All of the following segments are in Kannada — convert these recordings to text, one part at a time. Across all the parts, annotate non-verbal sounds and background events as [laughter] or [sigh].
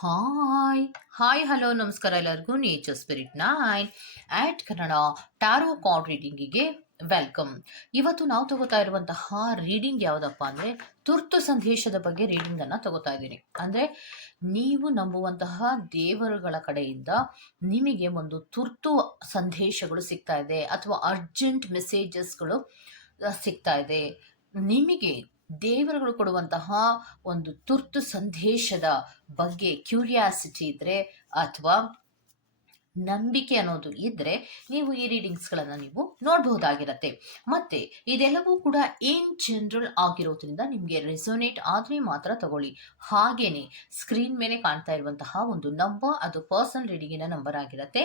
ಹಾಯ್ ಹಾಯ್ ಹಲೋ ನಮಸ್ಕಾರ ಎಲ್ಲರಿಗೂ. Nature spirit nine at Kannada tarot card ರೀಡಿಂಗಿಗೆ welcome ಇವತ್ತು ನಾವು ತಗೋತಾ ಇರುವಂತಹ ರೀಡಿಂಗ್ ಯಾವುದಪ್ಪ ಅಂದರೆ ತುರ್ತು ಸಂದೇಶದ ಬಗ್ಗೆ ರೀಡಿಂಗನ್ನು ತಗೋತಾ ಇದ್ದೀನಿ. ಅಂದರೆ ನೀವು ನಂಬುವಂತಹ ದೇವರುಗಳ ಕಡೆಯಿಂದ ನಿಮಗೆ ಒಂದು ತುರ್ತು ಸಂದೇಶಗಳು ಸಿಗ್ತಾ ಇದೆ, ಅಥವಾ ಅರ್ಜೆಂಟ್ ಮೆಸೇಜಸ್ಗಳು ಸಿಗ್ತಾ ಇದೆ. ನಿಮಗೆ ದೇವರುಗಳು ಕೊಡುವಂತಹ ಒಂದು ತುರ್ತು ಸಂದೇಶದ ಬಗ್ಗೆ ಕ್ಯೂರಿಯಾಸಿಟಿ ಇದ್ದರೆ ಅಥವಾ ನಂಬಿಕೆ ಅನ್ನೋದು ಇದ್ದರೆ ನೀವು ಈ ರೀಡಿಂಗ್ಸ್ಗಳನ್ನು ನೀವು ನೋಡಬಹುದಾಗಿರತ್ತೆ. ಮತ್ತು ಇದೆಲ್ಲವೂ ಕೂಡ ಇನ್ ಜನರಲ್ ಆಗಿರೋದ್ರಿಂದ ನಿಮಗೆ ರೆಸೊನೇಟ್ ಆದರೆ ಮಾತ್ರ ತಗೊಳ್ಳಿ. ಹಾಗೇನೆ ಸ್ಕ್ರೀನ್ ಮೇಲೆ ಕಾಣ್ತಾ ಇರುವಂತಹ ಒಂದು ನಂಬರ್ ಅದು ಪರ್ಸನಲ್ ರೀಡಿಂಗಿನ ನಂಬರ್ ಆಗಿರುತ್ತೆ.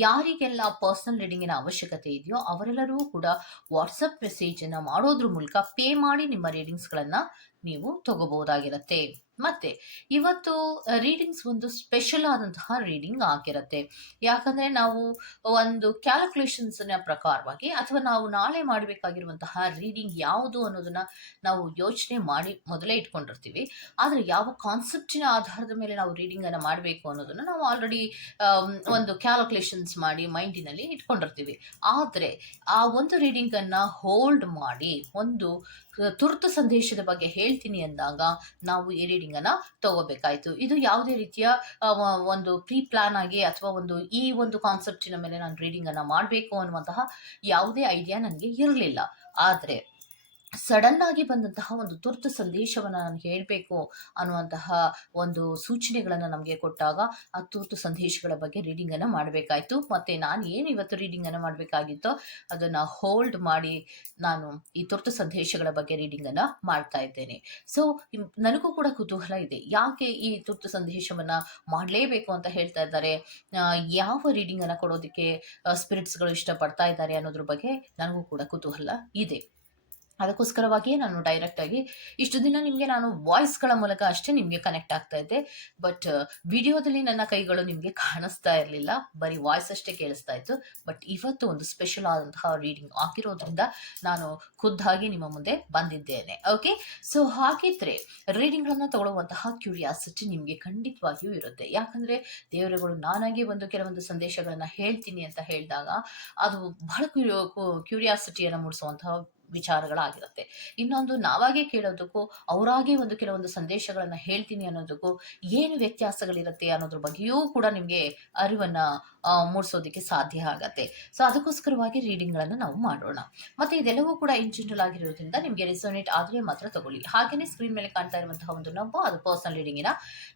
ಯಾರಿಗೆಲ್ಲ ಪರ್ಸನಲ್ ರೀಡಿಂಗಿನ ಅವಶ್ಯಕತೆ ಇದೆಯೋ ಅವರೆಲ್ಲರೂ ಕೂಡ ವಾಟ್ಸಪ್ ಮೆಸೇಜನ್ನು ಮಾಡೋದ್ರ ಮೂಲಕ ಪೇ ಮಾಡಿ ನಿಮ್ಮ ರೀಡಿಂಗ್ಸ್ಗಳನ್ನು ನೀವು ತಗೋಬಹುದಾಗಿರತ್ತೆ. ಮತ್ತೆ ಇವತ್ತು ರೀಡಿಂಗ್ಸ್ ಒಂದು ಸ್ಪೆಷಲ್ ಆದಂತಹ ರೀಡಿಂಗ್ ಆಗಿರುತ್ತೆ. ಯಾಕಂದರೆ ನಾವು ಒಂದು ಕ್ಯಾಲ್ಕುಲೇಷನ್ಸ್ನ ಪ್ರಕಾರವಾಗಿ ಅಥವಾ ನಾವು ನಾಳೆ ಮಾಡಬೇಕಾಗಿರುವಂತಹ ರೀಡಿಂಗ್ ಯಾವುದು ಅನ್ನೋದನ್ನ ನಾವು ಯೋಚನೆ ಮಾಡಿ ಮೊದಲೇ ಇಟ್ಕೊಂಡಿರ್ತೀವಿ. ಆದರೆ ಯಾವ ಕಾನ್ಸೆಪ್ಟಿನ ಆಧಾರದ ಮೇಲೆ ನಾವು ರೀಡಿಂಗನ್ನು ಮಾಡಬೇಕು ಅನ್ನೋದನ್ನು ನಾವು ಆಲ್ರೆಡಿ ಒಂದು ಕ್ಯಾಲ್ಕುಲೇಷನ್ಸ್ ಮಾಡಿ ಮೈಂಡಿನಲ್ಲಿ ಇಟ್ಕೊಂಡಿರ್ತೀವಿ. ಆದರೆ ಆ ಒಂದು ರೀಡಿಂಗನ್ನು ಹೋಲ್ಡ್ ಮಾಡಿ ಒಂದು ತುರ್ತು ಸಂದೇಶದ ಬಗ್ಗೆ ಹೇಳ್ತೀನಿ ಅಂದಾಗ ನಾವು ಈ ರೀಡಿಂಗನ್ನು ತಗೋಬೇಕಾಯ್ತು. ಇದು ಯಾವುದೇ ರೀತಿಯ ಒಂದು ಪ್ರೀ ಪ್ಲಾನ್ ಆಗಿ ಅಥವಾ ಒಂದು ಈ ಒಂದು ಕಾನ್ಸೆಪ್ಟಿನ ಮೇಲೆ ನಾನು ರೀಡಿಂಗ್ ಅನ್ನ ಮಾಡಬೇಕು ಅನ್ನುವಂತಹ ಯಾವುದೇ ಐಡಿಯಾ ನನಗೆ ಇರಲಿಲ್ಲ. ಆದರೆ ಸಡನ್ ಆಗಿ ಬಂದಂತಹ ಒಂದು ತುರ್ತು ಸಂದೇಶವನ್ನು ನಾನು ಹೇಳಬೇಕು ಅನ್ನುವಂತಹ ಒಂದು ಸೂಚನೆಗಳನ್ನು ನಮಗೆ ಕೊಟ್ಟಾಗ ಆ ತುರ್ತು ಸಂದೇಶಗಳ ಬಗ್ಗೆ ರೀಡಿಂಗನ್ನು ಮಾಡಬೇಕಾಯಿತು. ಮತ್ತು ನಾನು ಏನು ಇವತ್ತು ರೀಡಿಂಗನ್ನು ಮಾಡಬೇಕಾಗಿತ್ತೋ ಅದನ್ನು ಹೋಲ್ಡ್ ಮಾಡಿ ನಾನು ಈ ತುರ್ತು ಸಂದೇಶಗಳ ಬಗ್ಗೆ ರೀಡಿಂಗನ್ನು ಮಾಡ್ತಾ ಇದ್ದೇನೆ. ಸೊ ನನಗೂ ಕೂಡ ಕುತೂಹಲ ಇದೆ. ಯಾಕೆ ಈ ತುರ್ತು ಸಂದೇಶವನ್ನು ಮಾಡಲೇಬೇಕು ಅಂತ ಹೇಳ್ತಾ ಇದ್ದಾರೆ? ಯಾವ ರೀಡಿಂಗನ್ನು ಕೊಡೋದಕ್ಕೆ ಸ್ಪಿರಿಟ್ಸ್ಗಳು ಇಷ್ಟಪಡ್ತಾ ಇದ್ದಾರೆ ಅನ್ನೋದ್ರ ಬಗ್ಗೆ ನನಗೂ ಕೂಡ ಕುತೂಹಲ ಇದೆ. ಅದಕ್ಕೋಸ್ಕರವಾಗಿಯೇ ನಾನು ಡೈರೆಕ್ಟಾಗಿ ಇಷ್ಟು ದಿನ ನಿಮಗೆ ನಾನು ವಾಯ್ಸ್ಗಳ ಮೂಲಕ ಅಷ್ಟೇ ನಿಮಗೆ ಕನೆಕ್ಟ್ ಆಗ್ತಾ ಇದ್ದೆ. ಬಟ್ ವಿಡಿಯೋದಲ್ಲಿ ನನ್ನ ಕೈಗಳು ನಿಮಗೆ ಕಾಣಿಸ್ತಾ ಇರಲಿಲ್ಲ. ಬರೀ ವಾಯ್ಸ್ ಅಷ್ಟೇ ಕೇಳಿಸ್ತಾ ಇತ್ತು. ಬಟ್ ಇವತ್ತು ಒಂದು ಸ್ಪೆಷಲ್ ಆದಂತಹ ರೀಡಿಂಗ್ ಆಗಿರೋದ್ರಿಂದ ನಾನು ಖುದ್ದಾಗಿ ನಿಮ್ಮ ಮುಂದೆ ಬಂದಿದ್ದೇನೆ. ಓಕೆ ಸೊ ಹಾಗಿದ್ರೆ ರೀಡಿಂಗ್ಗಳನ್ನು ತಗೊಳ್ಳುವಂತಹ ಕ್ಯೂರಿಯಾಸಿಟಿ ನಿಮಗೆ ಖಂಡಿತವಾಗಿಯೂ ಇರುತ್ತೆ. ಯಾಕಂದರೆ ದೇವರುಗಳು ನಾನಾಗಿ ಒಂದು ಕೆಲವೊಂದು ಸಂದೇಶಗಳನ್ನು ಹೇಳ್ತೀನಿ ಅಂತ ಹೇಳಿದಾಗ ಅದು ಬಹಳ ಕ್ಯೂರಿಯಾಸಿಟಿಯನ್ನು ಮೂಡಿಸುವಂತಹ ವಿಚಾರಗಳಾಗಿರುತ್ತೆ. ಇನ್ನೊಂದು ನಾವಾಗೇ ಕೇಳೋದಕ್ಕೂ, ಅವರಾಗೆ ಒಂದು ಕೆಲವೊಂದು ಸಂದೇಶಗಳನ್ನು ಹೇಳ್ತೀನಿ ಅನ್ನೋದಕ್ಕೂ ಏನು ವ್ಯತ್ಯಾಸಗಳಿರುತ್ತೆ ಅನ್ನೋದ್ರ ಬಗ್ಗೆಯೂ ಕೂಡ ನಿಮಗೆ ಅರಿವನ್ನ ಮೂಡಿಸೋದಕ್ಕೆ ಸಾಧ್ಯ ಆಗತ್ತೆ. ಸೊ ಅದಕ್ಕೋಸ್ಕರವಾಗಿ ರೀಡಿಂಗ್ಗಳನ್ನು ನಾವು ಮಾಡೋಣ. ಮತ್ತೆ ಇದೆಲ್ಲವೂ ಕೂಡ ಇನ್ ಜನರಲ್ ಆಗಿರೋದ್ರಿಂದ ನಿಮಗೆ ರಿಸೋನೇಟ್ ಆದ್ರೆ ಮಾತ್ರ ತಗೊಳ್ಳಿ. ಹಾಗೆಯೇ ಸ್ಕ್ರೀನ್ ಮೇಲೆ ಕಾಣ್ತಾ ಇರುವಂತಹ ಒಂದು ನಂಬರ್ ಅದು ಪರ್ಸನಲ್ ರೀಡಿಂಗಿನ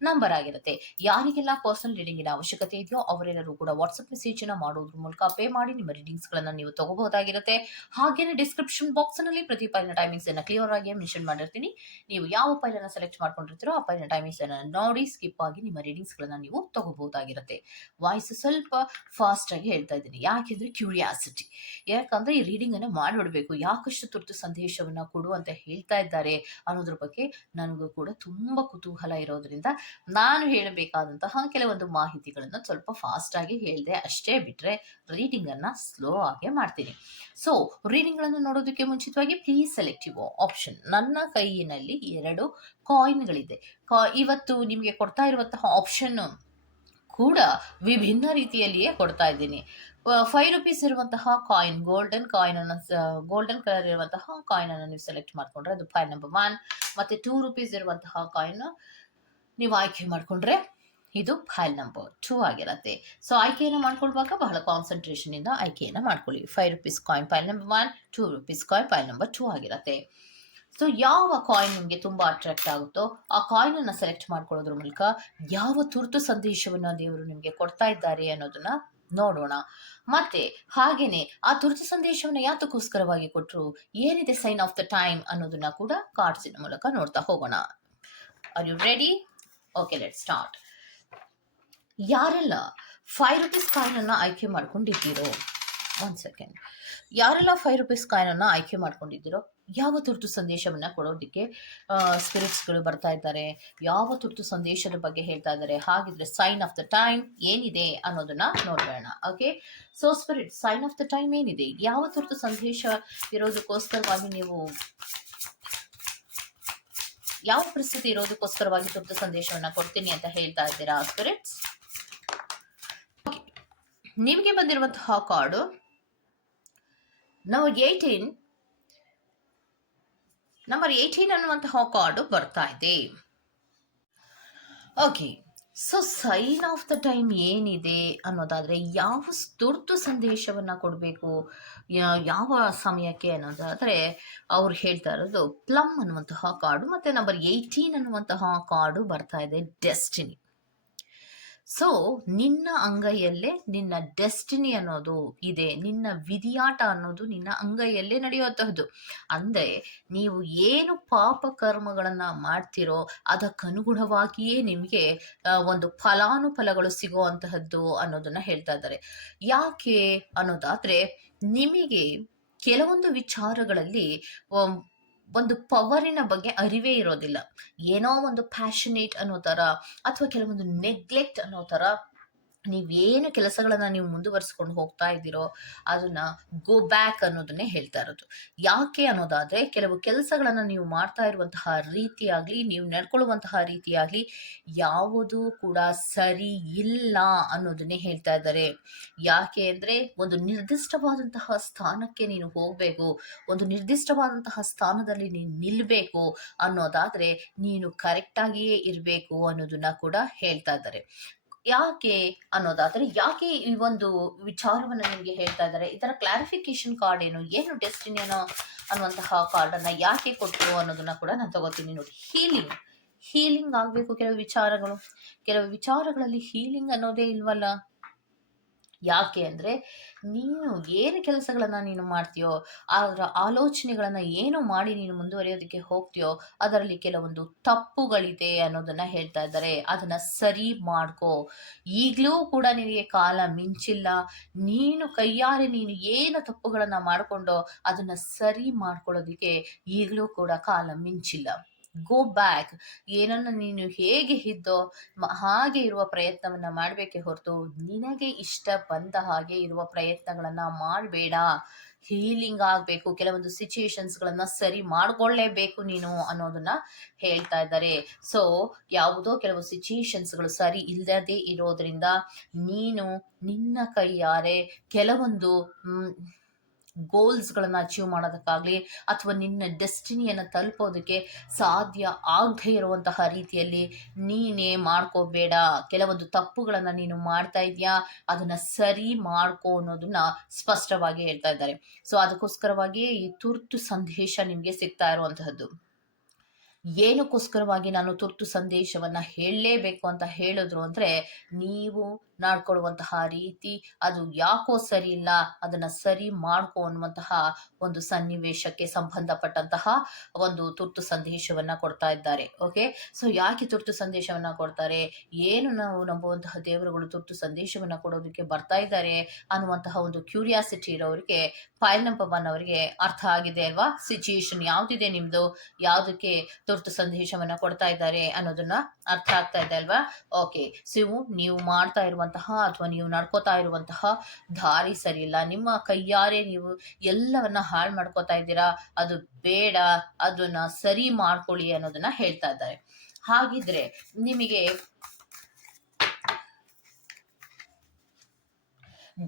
ನಂಬರ್ ಆಗಿರುತ್ತೆ. ಯಾರಿಗೆಲ್ಲ ಪರ್ಸನಲ್ ರೀಡಿಂಗಿನ ಅವಶ್ಯಕತೆ ಇದೆಯೋ ಅವರೆಲ್ಲರೂ ಕೂಡ ವಾಟ್ಸಪ್ ಮೆಸೇಜನ್ನು ಮಾಡೋದ್ರ ಮೂಲಕ ಪೇ ಮಾಡಿ ನಿಮ್ಮ ರೀಡಿಂಗ್ಸ್ಗಳನ್ನು ನೀವು ತಗೋಬಹುದಾಗಿರುತ್ತೆ. ಹಾಗೆಯೇ ಡಿಸ್ಕ್ರಿಪ್ಷನ್ ಬಾಕ್ಸ್ನಲ್ಲಿ ಪ್ರತಿ ಫೈಲ್ನ ಟೈಮಿಂಗ್ಸ್ ಅನ್ನು ಕ್ಲಿಯರ್ ಆಗಿ ಮೆನ್ಷನ್ ಮಾಡಿರ್ತೀನಿ. ನೀವು ಯಾವ ಫೈಲನ್ನು ಸೆಲೆಕ್ಟ್ ಮಾಡ್ಕೊಂಡಿರ್ತೀರೋ ಆ ಟೈಮಿಂಗ್ಸ್ ನೋಡಿ ಸ್ಕಿಪ್ ಆಗಿ ನಿಮ್ಮ ರೀಡಿಂಗ್ಸ್ಗಳನ್ನು ನೀವು ತಗೋಬಹುದಾಗಿರುತ್ತೆ. ವಾಯ್ಸ್ ಸ್ವಲ್ಪ ಫಾಸ್ಟ್ ಆಗಿ ಹೇಳ್ತಾ ಇದ್ದೀನಿ. ಯಾಕೆಂದ್ರೆ ಕ್ಯೂರಿಯಾಸಿಟಿ ಯಾಕಂದ್ರೆ ಈ ರೀಡಿಂಗ್ ಅನ್ನು ಮಾಡಿಬಿಡ್ಬೇಕು. ಯಾಕಷ್ಟು ತುರ್ತು ಸಂದೇಶವನ್ನ ಕೊಡು ಅಂತ ಹೇಳ್ತಾ ಇದ್ದಾರೆ ಅನ್ನೋದ್ರ ಬಗ್ಗೆ ನನಗೂ ಕೂಡ ತುಂಬಾ ಕುತೂಹಲ ಇರೋದ್ರಿಂದ ನಾನು ಹೇಳಬೇಕಾದಂತಹ ಕೆಲವೊಂದು ಮಾಹಿತಿಗಳನ್ನು ಸ್ವಲ್ಪ ಫಾಸ್ಟ್ ಆಗಿ ಹೇಳಿದೆ ಅಷ್ಟೇ ಬಿಟ್ರೆ ರೀಡಿಂಗ್ ಅನ್ನ ಸ್ಲೋ ಆಗಿ ಮಾಡ್ತೀನಿ. ಸೊ ರೀಡಿಂಗ್ಗಳನ್ನು ನೋಡೋದಕ್ಕೆ ಮುಂಚಿತವಾಗಿ ಪ್ಲೀಸ್ ಸೆಲೆಕ್ಟ್ ಯುವ ಆಪ್ಷನ್ ನನ್ನ ಕೈಯಿನಲ್ಲಿ ಎರಡು ಕಾಯಿನ್ಗಳಿದೆ ಕಾ, ಇವತ್ತು ನಿಮಗೆ ಕೊಡ್ತಾ ಇರುವಂತಹ ಆಪ್ಷನ್ ಕೂಡ ವಿಭಿನ್ನ ರೀತಿಯಲ್ಲಿಯೇ ಕೊಡ್ತಾ ಇದ್ದೀನಿ. ಫೈವ್ ರುಪೀಸ್ ಇರುವಂತಹ ಕಾಯಿನ್ ಗೋಲ್ಡನ್ ಕಾಯಿನ್ ಅನ್ನು ಗೋಲ್ಡನ್ ಕಲರ್ ಇರುವಂತಹ ಕಾಯಿನ್ ಅನ್ನು ನೀವು ಸೆಲೆಕ್ಟ್ ಮಾಡ್ಕೊಂಡ್ರೆ ಅದು ಫೈವ್ ನಂಬರ್ ಒನ್ ಮತ್ತೆ ಟೂ ರುಪೀಸ್ ಇರುವಂತಹ ಕಾಯಿನ್ ನೀವು ಆಯ್ಕೆ ಮಾಡ್ಕೊಂಡ್ರೆ ಇದು ಫೈಲ್ ನಂಬರ್ ಟೂ ಆಗಿರುತ್ತೆ. ಸೊ ಆಯ್ಕೆಯನ್ನು ಮಾಡ್ಕೊಳ್ವಾಗ ಬಹಳ ಕಾನ್ಸಂಟ್ರೇಷನ್ ಇಂದ ಆಯ್ಕೆಯನ್ನು ಮಾಡ್ಕೊಳ್ಳಿ. Five rupees coin pile number one two rupees coin pile number two ಆಗಿರತ್ತೆ. ಸೊ ಯಾವ ಕಾಯಿನ್ ನಿಮಗೆ ತುಂಬಾ ಅಟ್ರಾಕ್ಟ್ ಆಗುತ್ತೋ, ಆ ಕಾಯಿನ್ ಅನ್ನ ಸೆಲೆಕ್ಟ್ ಮಾಡ್ಕೊಳ್ಳೋದ್ರ ಮೂಲಕ ಯಾವ ತುರ್ತು ಸಂದೇಶವನ್ನು ದೇವರು ನಿಮಗೆ ಕೊಡ್ತಾ ಇದ್ದಾರೆ ಅನ್ನೋದನ್ನ ನೋಡೋಣ. ಮತ್ತೆ, ಹಾಗೇನೆ ಆ ತುರ್ತು ಸಂದೇಶವನ್ನು ಯಾತಕ್ಕೋಸ್ಕರವಾಗಿ ಕೊಟ್ಟರು ಏನಿದೆ ಸೈನ್ ಆಫ್ ದ ಟೈಮ್ ಅನ್ನೋದನ್ನ ಕೂಡ ಕಾರ್ಡ್ಸಿನ ಮೂಲಕ ನೋಡ್ತಾ ಹೋಗೋಣ. Are you ready okay let start ಯಾರೆಲ್ಲ ಫೈವ್ ರುಪೀಸ್ ಕಾಯಿನನ್ನು ಆಯ್ಕೆ ಮಾಡ್ಕೊಂಡಿದ್ದೀರೋ ಒನ್ ಸೆಕೆಂಡ್ ಯಾರೆಲ್ಲ ಫೈವ್ ರುಪೀಸ್ ಕಾಯಿನನ್ನು ಆಯ್ಕೆ ಮಾಡ್ಕೊಂಡಿದ್ದೀರೋ, ಯಾವ ತುರ್ತು ಸಂದೇಶವನ್ನು ಕೊಡೋದಕ್ಕೆ ಸ್ಪಿರಿಟ್ಸ್ಗಳು ಬರ್ತಾ ಇದ್ದಾರೆ, ಯಾವ ತುರ್ತು ಸಂದೇಶದ ಬಗ್ಗೆ ಹೇಳ್ತಾ ಇದ್ದಾರೆ, ಹಾಗಿದ್ರೆ ಸೈನ್ ಆಫ್ ದ ಟೈಮ್ ಏನಿದೆ ಅನ್ನೋದನ್ನ ನೋಡೋಣ okay so spirit sign of the time ಏನಿದೆ? ಯಾವ ತುರ್ತು ಸಂದೇಶ ಇರೋದಕ್ಕೋಸ್ಕರವಾಗಿ ನೀವು, ಯಾವ ಪರಿಸ್ಥಿತಿ ಇರೋದಕ್ಕೋಸ್ಕರವಾಗಿ ತುರ್ತು ಸಂದೇಶವನ್ನ ಕೊಡ್ತೀನಿ ಅಂತ ಹೇಳ್ತಾ ಇದ್ದೀರಾ ಸ್ಪಿರಿಟ್ಸ್ ನಿಮಗೆ ಬಂದಿರುವಂತಹ card. Number eighteen. Number eighteen ಅನ್ನುವಂತಹ ಕಾರ್ಡು ಬರ್ತಾ ಇದೆ. Okay so sign of the time ಏನಿದೆ ಅನ್ನೋದಾದ್ರೆ ಯಾವ ತುರ್ತು ಸಂದೇಶವನ್ನ ಕೊಡಬೇಕು ಯಾವ ಸಮಯಕ್ಕೆ ಅನ್ನೋದಾದ್ರೆ ಅವ್ರು ಹೇಳ್ತಾ ಇರೋದು ಪ್ಲಮ್ ಅನ್ನುವಂತಹ ಕಾರ್ಡು ಮತ್ತೆ ನಂಬರ್ ಏಯ್ಟೀನ್ ಅನ್ನುವಂತಹ ಕಾರ್ಡು ಬರ್ತಾ ಇದೆ ಡೆಸ್ಟಿನಿ ಸೊ ನಿನ್ನ ಅಂಗೈಯಲ್ಲೇ ನಿನ್ನ ಡೆಸ್ಟಿನಿ ಅನ್ನೋದು ಇದೆ. ನಿನ್ನ ವಿಧಿಯಾಟ ಅನ್ನೋದು ನಿನ್ನ ಅಂಗೈಯಲ್ಲೇ ನಡೆಯುವಂತಹದ್ದು. ಅಂದ್ರೆ ನೀವು ಏನು ಪಾಪ ಕರ್ಮಗಳನ್ನ ಮಾಡ್ತಿರೋ ಅದಕ್ಕನುಗುಣವಾಗಿಯೇ ನಿಮಗೆ ಒಂದು ಫಲಾನುಫಲಗಳು ಸಿಗುವಂತಹದ್ದು ಅನ್ನೋದನ್ನ ಹೇಳ್ತಾ ಇದ್ದಾರೆ. ಯಾಕೆ ಅನ್ನೋದಾದ್ರೆ ನಿಮಗೆ ಕೆಲವೊಂದು ವಿಚಾರಗಳಲ್ಲಿ ಒಂದು ಪವರಿನ ಬಗ್ಗೆ ಅರಿವೇ ಇರೋದಿಲ್ಲ. ಏನೋ ಒಂದು ಪ್ಯಾಷನೇಟ್ ಅನ್ನೋ ಥರ, ಅಥವಾ ಕೆಲವೊಂದು ನೆಗ್ಲೆಕ್ಟ್ ಅನ್ನೋ ಥರ ನೀವೇನು ಕೆಲಸಗಳನ್ನ ನೀವು ಮುಂದುವರಿಸ್ಕೊಂಡು ಹೋಗ್ತಾ ಇದ್ದೀರೋ ಅದನ್ನ ಗೋ ಬ್ಯಾಕ್ ಅನ್ನೋದನ್ನೇ ಹೇಳ್ತಾ ಇರೋದು. ಯಾಕೆ ಅನ್ನೋದಾದ್ರೆ ಕೆಲವು ಕೆಲಸಗಳನ್ನ ನೀವು ಮಾಡ್ತಾ ಇರುವಂತಹ ರೀತಿಯಾಗ್ಲಿ, ನೀವು ನಡ್ಕೊಳ್ಳುವಂತಹ ರೀತಿಯಾಗ್ಲಿ ಯಾವುದೂ ಕೂಡ ಸರಿ ಇಲ್ಲ ಅನ್ನೋದನ್ನೇ ಹೇಳ್ತಾ ಇದ್ದಾರೆ. ಯಾಕೆ ಅಂದ್ರೆ ಒಂದು ನಿರ್ದಿಷ್ಟವಾದಂತಹ ಸ್ಥಾನಕ್ಕೆ ನೀನು ಹೋಗಬೇಕು, ಒಂದು ನಿರ್ದಿಷ್ಟವಾದಂತಹ ಸ್ಥಾನದಲ್ಲಿ ನೀನು ನಿಲ್ಲಬೇಕು ಅನ್ನೋದಾದ್ರೆ ನೀನು ಕರೆಕ್ಟಾಗಿಯೇ ಇರಬೇಕು ಅನ್ನೋದನ್ನ ಕೂಡ ಹೇಳ್ತಾ ಇದ್ದಾರೆ. ಯಾಕೆ ಅನ್ನೋದಾದ್ರೆ ಯಾಕೆ ಈ ಒಂದು ವಿಚಾರವನ್ನು ನಿಮಗೆ ಹೇಳ್ತಾ ಇದ್ದಾರೆ? ಇದರ ಕ್ಲಾರಿಫಿಕೇಶನ್ ಕಾರ್ಡ್ ಏನು ಏನು ಡೆಸ್ಟಿನಿ ಏನೋ ಅನ್ನುವಂತಹ ಕಾರ್ಡ್ ಅನ್ನ ಯಾಕೆ ಕೊಟ್ಟರು ಅನ್ನೋದನ್ನ ಕೂಡ ನಾನು ತಗೋತೀನಿ ನೋಡಿ. ಹೀಲಿಂಗ್ ಹೀಲಿಂಗ್ ಆಗಬೇಕು ಕೆಲವು ವಿಚಾರಗಳು. ಕೆಲವು ವಿಚಾರಗಳಲ್ಲಿ ಹೀಲಿಂಗ್ ಅನ್ನೋದೇ ಇಲ್ವಲ್ಲ? ಯಾಕೆ ಅಂದರೆ ನೀನು ಏನು ಕೆಲಸಗಳನ್ನು ನೀನು ಮಾಡ್ತೀಯೋ, ಅದರ ಆಲೋಚನೆಗಳನ್ನು ಏನು ಮಾಡಿ ನೀನು ಮುಂದುವರಿಯೋದಕ್ಕೆ ಹೋಗ್ತೀಯೋ, ಅದರಲ್ಲಿ ಕೆಲವೊಂದು ತಪ್ಪುಗಳಿದೆ ಅನ್ನೋದನ್ನು ಹೇಳ್ತಾ ಇದ್ದಾರೆ. ಅದನ್ನು ಸರಿ ಮಾಡ್ಕೋ. ಈಗಲೂ ಕೂಡ ನಿನಗೆ ಕಾಲ ಮಿಂಚಿಲ್ಲ. ನೀನು ಕೈಯಾರೆ ನೀನು ಏನು ತಪ್ಪುಗಳನ್ನು ಮಾಡಿಕೊಂಡೋ, ಅದನ್ನು ಸರಿ ಮಾಡ್ಕೊಳ್ಳೋದಕ್ಕೆ ಈಗಲೂ ಕೂಡ ಕಾಲ ಮಿಂಚಿಲ್ಲ. ಗೋ ಬ್ಯಾಕ್ ಏನನ್ನ ನೀನು ಹೇಗೆ ಇದ್ದೋ ಹಾಗೆ ಇರುವ ಪ್ರಯತ್ನವನ್ನ ಮಾಡಬೇಕೆ ಹೊರತು ನಿನಗೆ ಇಷ್ಟ ಬಂದ ಹಾಗೆ ಇರುವ ಪ್ರಯತ್ನಗಳನ್ನ ಮಾಡಬೇಡ. ಹೀಲಿಂಗ್ ಆಗಬೇಕು. ಕೆಲವೊಂದು ಸಿಚುಯೇಷನ್ಸ್ಗಳನ್ನು ಸರಿ ಮಾಡ್ಕೊಳ್ಳೇಬೇಕು ನೀನು ಅನ್ನೋದನ್ನ ಹೇಳ್ತಾ ಇದ್ದಾರೆ. ಸೊ ಯಾವುದೋ ಕೆಲವು ಸಿಚುಯೇಷನ್ಸ್ಗಳು ಸರಿ ಇಲ್ಲದೇ ಇರೋದ್ರಿಂದ ನೀನು ನಿನ್ನ ಕೈಯಾರೆ ಕೆಲವೊಂದು ಗೋಲ್ಸ್ಗಳನ್ನ ಅಚೀವ್ ಮಾಡೋದಕ್ಕಾಗ್ಲಿ ಅಥವಾ ನಿನ್ನ ಡೆಸ್ಟಿನಿಯನ್ನು ತಲುಪೋದಕ್ಕೆ ಸಾಧ್ಯ ಆಗದೇ ಇರುವಂತಹ ರೀತಿಯಲ್ಲಿ ನೀನೇ ಮಾಡ್ಕೋಬೇಡ. ಕೆಲವೊಂದು ತಪ್ಪುಗಳನ್ನು ನೀನು ಮಾಡ್ತಾ ಇದೆಯಾ? ಅದನ್ನ ಸರಿ ಮಾಡ್ಕೋ ಅನ್ನೋದನ್ನ ಸ್ಪಷ್ಟವಾಗಿ ಹೇಳ್ತಾ ಇದ್ದಾರೆ. ಸೊ ಅದಕ್ಕೋಸ್ಕರವಾಗಿಯೇ ಈ ತುರ್ತು ಸಂದೇಶ ನಿಮಗೆ ಸಿಗ್ತಾ ಇರುವಂತಹದ್ದು. ಏನಕ್ಕೋಸ್ಕರವಾಗಿ ನಾನು ತುರ್ತು ಸಂದೇಶವನ್ನ ಹೇಳಲೇಬೇಕು ಅಂತ ಹೇಳಿದ್ರು ಅಂದ್ರೆ, ನೀವು ನಡ್ಕೊಳ್ಳುವಂತಹ ರೀತಿ ಅದು ಯಾಕೋ ಸರಿ ಇಲ್ಲ, ಅದನ್ನ ಸರಿ ಮಾಡ್ಕೋ ಅನ್ನುವಂತಹ ಒಂದು ಸನ್ನಿವೇಶಕ್ಕೆ ಸಂಬಂಧಪಟ್ಟಂತಹ ಒಂದು ತುರ್ತು ಸಂದೇಶವನ್ನ ಕೊಡ್ತಾ ಇದ್ದಾರೆ ಓಕೆ ಸೊ ಯಾಕೆ ತುರ್ತು ಸಂದೇಶವನ್ನ ಕೊಡ್ತಾರೆ? ಏನು ನಾವು ನಂಬುವಂತಹ ದೇವರುಗಳು ತುರ್ತು ಸಂದೇಶವನ್ನ ಕೊಡೋದಕ್ಕೆ ಬರ್ತಾ ಇದ್ದಾರೆ ಅನ್ನುವಂತಹ ಒಂದು ಕ್ಯೂರಿಯಾಸಿಟಿ ಇರೋರಿಗೆ ಫೈಲ್ ನಂಬರ್ ಒನ್ ಅವರಿಗೆ ಅರ್ಥ ಆಗಿದೆ ಅಲ್ವಾ? ಸಿಚುಯೇಷನ್ ಯಾವ್ದಿದೆ ನಿಮ್ದು? ಯಾವುದಕ್ಕೆ ತುರ್ತು ಸಂದೇಶವನ್ನ ಕೊಡ್ತಾ ಇದ್ದಾರೆ ಅನ್ನೋದನ್ನ ಅರ್ಥ ಆಗ್ತಾ ಇದೆ ಅಲ್ವಾ? ಓಕೆ ಸೊ ನೀವು ಮಾಡ್ತಾ ಇರುವಂತಹ ಅಥವಾ ನೀವು ನಡ್ಕೋತಾ ಇರುವಂತಹ ದಾರಿ ಸರಿಯಿಲ್ಲ ನಿಮ್ಮ ಕೈಯಾರೆ ನೀವು ಎಲ್ಲವನ್ನ ಹಾಳು ಮಾಡ್ಕೋತಾ ಇದ್ದೀರಾ, ಅದು ಬೇಡ, ಅದನ್ನ ಸರಿ ಮಾಡ್ಕೊಳ್ಳಿ ಅನ್ನೋದನ್ನ ಹೇಳ್ತಾ ಇದ್ದಾರೆ. ಹಾಗಿದ್ರೆ ನಿಮಗೆ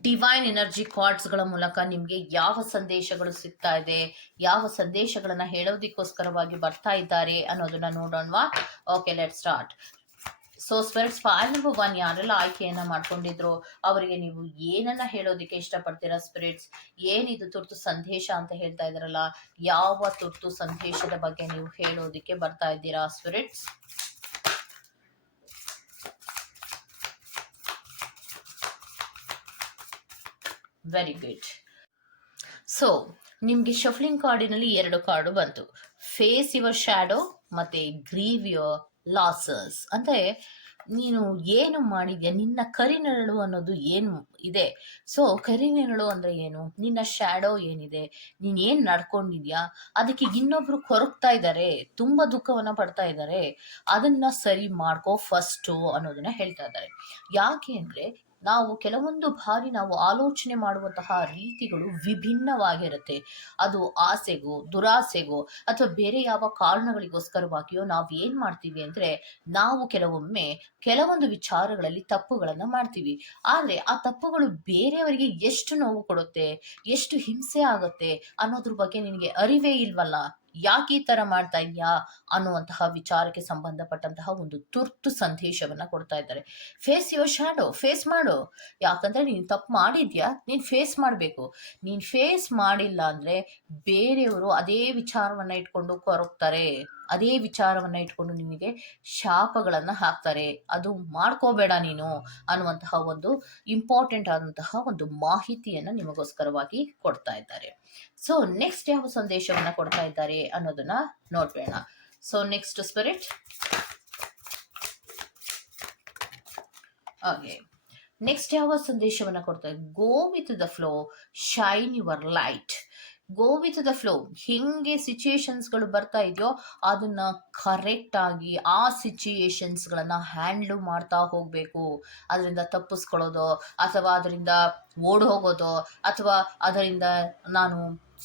ಡಿವೈನ್ ಎನರ್ಜಿ ಕಾರ್ಡ್ಸ್ಗಳ ಮೂಲಕ ನಿಮಗೆ ಯಾವ ಸಂದೇಶಗಳು ಸಿಗ್ತಾ ಇದೆ, ಯಾವ ಸಂದೇಶಗಳನ್ನ ಹೇಳೋದಕ್ಕೋಸ್ಕರವಾಗಿ ಬರ್ತಾ ಇದ್ದಾರೆ ಅನ್ನೋದನ್ನ ನೋಡೋಣವಾ? Okay let start so spirits pile one ಯಾರೆಲ್ಲ ಆಯ್ಕೆಯನ್ನ ಮಾಡ್ಕೊಂಡಿದ್ರು, ಅವರಿಗೆ ನೀವು ಏನನ್ನ ಹೇಳೋದಿಕ್ಕೆ ಇಷ್ಟಪಡ್ತೀರಾ ಸ್ಪಿರಿಟ್ಸ್ ಏನಿದು ತುರ್ತು ಸಂದೇಶ ಅಂತ ಹೇಳ್ತಾ ಇದ್ರಲ್ಲ, ಯಾವ ತುರ್ತು ಸಂದೇಶದ ಬಗ್ಗೆ ನೀವು ಹೇಳೋದಿಕ್ಕೆ ಬರ್ತಾ ಇದ್ದೀರಾ ಸ್ಪಿರಿಟ್ಸ್ ವೆರಿ ಗುಡ್ ಸೊ ನಿಮ್ಗೆ ಶಫ್ಲಿಂಗ್ ಕಾರ್ಡಿನಲ್ಲಿ ಎರಡು ಕಾರ್ಡು ಬಂತು. ಫೇಸ್ ಯುವರ್ ಶ್ಯಾಡೋ ಮತ್ತೆ ಗ್ರೀವ್ ಯುವರ್ ಲಾಸಸ್ ಅಂದ್ರೆ ನೀನು ಏನು ಮಾಡಿದ್ಯಾ? ನಿನ್ನ ಕರಿನೆರಳು ಅನ್ನೋದು ಏನು ಇದೆ? ಸೊ ಕರಿನೆರಳು ಅಂದ್ರೆ ಏನು? ನಿನ್ನ ಶ್ಯಾಡೋ ಏನಿದೆ? ನೀನ್ ಏನ್ ನಡ್ಕೊಂಡಿದ್ಯಾ? ಅದಕ್ಕೆ ಇನ್ನೊಬ್ರು ಕೊರಗ್ತಾ ಇದ್ದಾರೆ ತುಂಬಾ ದುಃಖವನ್ನ ಪಡ್ತಾ ಇದ್ದಾರೆ ಅದನ್ನ ಸರಿ ಮಾಡ್ಕೋ ಫಸ್ಟು ಅನ್ನೋದನ್ನ ಹೇಳ್ತಾ ಇದ್ದಾರೆ ಯಾಕೆ ಅಂದ್ರೆ ನಾವು ಕೆಲವೊಂದು ಬಾರಿ ನಾವು ಆಲೋಚನೆ ಮಾಡುವಂತಹ ರೀತಿಗಳು ವಿಭಿನ್ನವಾಗಿರುತ್ತೆ. ಅದು ಆಸೆಗೋ, ದುರಾಸೆಗೋ ಅಥವಾ ಬೇರೆ ಯಾವ ಕಾರಣಗಳಿಗೋಸ್ಕರವಾಗಿಯೋ ನಾವು ಏನ್ ಮಾಡ್ತೀವಿ ಅಂದ್ರೆ ನಾವು ಕೆಲವೊಮ್ಮೆ ಕೆಲವೊಂದು ವಿಚಾರಗಳಲ್ಲಿ ತಪ್ಪುಗಳನ್ನ ಮಾಡ್ತೀವಿ. ಆದ್ರೆ ಆ ತಪ್ಪುಗಳು ಬೇರೆಯವರಿಗೆ ಎಷ್ಟು ನೋವು ಕೊಡುತ್ತೆ, ಎಷ್ಟು ಹಿಂಸೆ ಆಗುತ್ತೆ ಅನ್ನೋದ್ರ ಬಗ್ಗೆ ನಿನಗೆ ಅರಿವೇ ಇಲ್ವಲ್ಲ? ಯಾಕೆ ಈ ತರ ಮಾಡ್ತಾ ಇದೆಯಾ ಅನ್ನುವಂತಹ ವಿಚಾರಕ್ಕೆ ಸಂಬಂಧಪಟ್ಟಂತಹ ಒಂದು ತುರ್ತು ಸಂದೇಶವನ್ನ ಕೊಡ್ತಾ ಇದ್ದಾರೆ. ಫೇಸ್ ಯುವರ್ ಶ್ಯಾಡೋ ಫೇಸ್ ಮಾಡು. ಯಾಕಂದ್ರೆ ನೀನು ತಪ್ಪು ಮಾಡಿದ್ಯಾ? ನೀನ್ ಫೇಸ್ ಮಾಡಬೇಕು. ನೀನ್ ಫೇಸ್ ಮಾಡಿಲ್ಲ ಅಂದ್ರೆ ಬೇರೆಯವರು ಅದೇ ವಿಚಾರವನ್ನ ಇಟ್ಕೊಂಡು ಕೊರಗ್ತಾರೆ. ಅದೇ ವಿಚಾರವನ್ನ ಇಟ್ಕೊಂಡು ನಿಮಗೆ ಶಾಪಗಳನ್ನ ಹಾಕ್ತಾರೆ. ಅದು ಮಾಡ್ಕೋಬೇಡ ನೀನು ಅನ್ನುವಂತಹ ಒಂದು ಇಂಪಾರ್ಟೆಂಟ್ ಆದಂತಹ ಒಂದು ಮಾಹಿತಿಯನ್ನ ನಿಮಗೋಸ್ಕರವಾಗಿ ಕೊಡ್ತಾ ಇದ್ದಾರೆ. ಸೊ ನೆಕ್ಸ್ಟ್ ಯಾವ ಸಂದೇಶವನ್ನ ಕೊಡ್ತಾ ಇದ್ದಾರೆ ಅನ್ನೋದನ್ನ ನೋಡ್ಬೇಡ. So next spirit okay next ಯಾವ ಸಂದೇಶವನ್ನ ಕೊಡ್ತಾರೆ go with the flow shine your light go with the flow ಹೆಂಗೆ ಸಿಚುಯೇಷನ್ಸ್ಗಳು ಬರ್ತಾ ಇದೆಯೋ, ಅದನ್ನ ಕರೆಕ್ಟ್ ಆಗಿ ಆ ಸಿಚುಯೇಷನ್ಸ್ಗಳನ್ನ ಹ್ಯಾಂಡಲ್ ಮಾಡ್ತಾ ಹೋಗಬೇಕು. ಅದರಿಂದ ತಪ್ಪಿಸ್ಕೊಳ್ಳೋದು, ಅಥವಾ ಅದರಿಂದ ಓಡ್ ಹೋಗೋದು, ಅಥವಾ ಅದರಿಂದ ನಾನು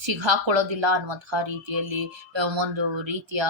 ಸಿಗಾಕೊಳ್ಳೋದಿಲ್ಲ ಅನ್ನುವಂತಹ ರೀತಿಯಲ್ಲಿ ಒಂದು ರೀತಿಯ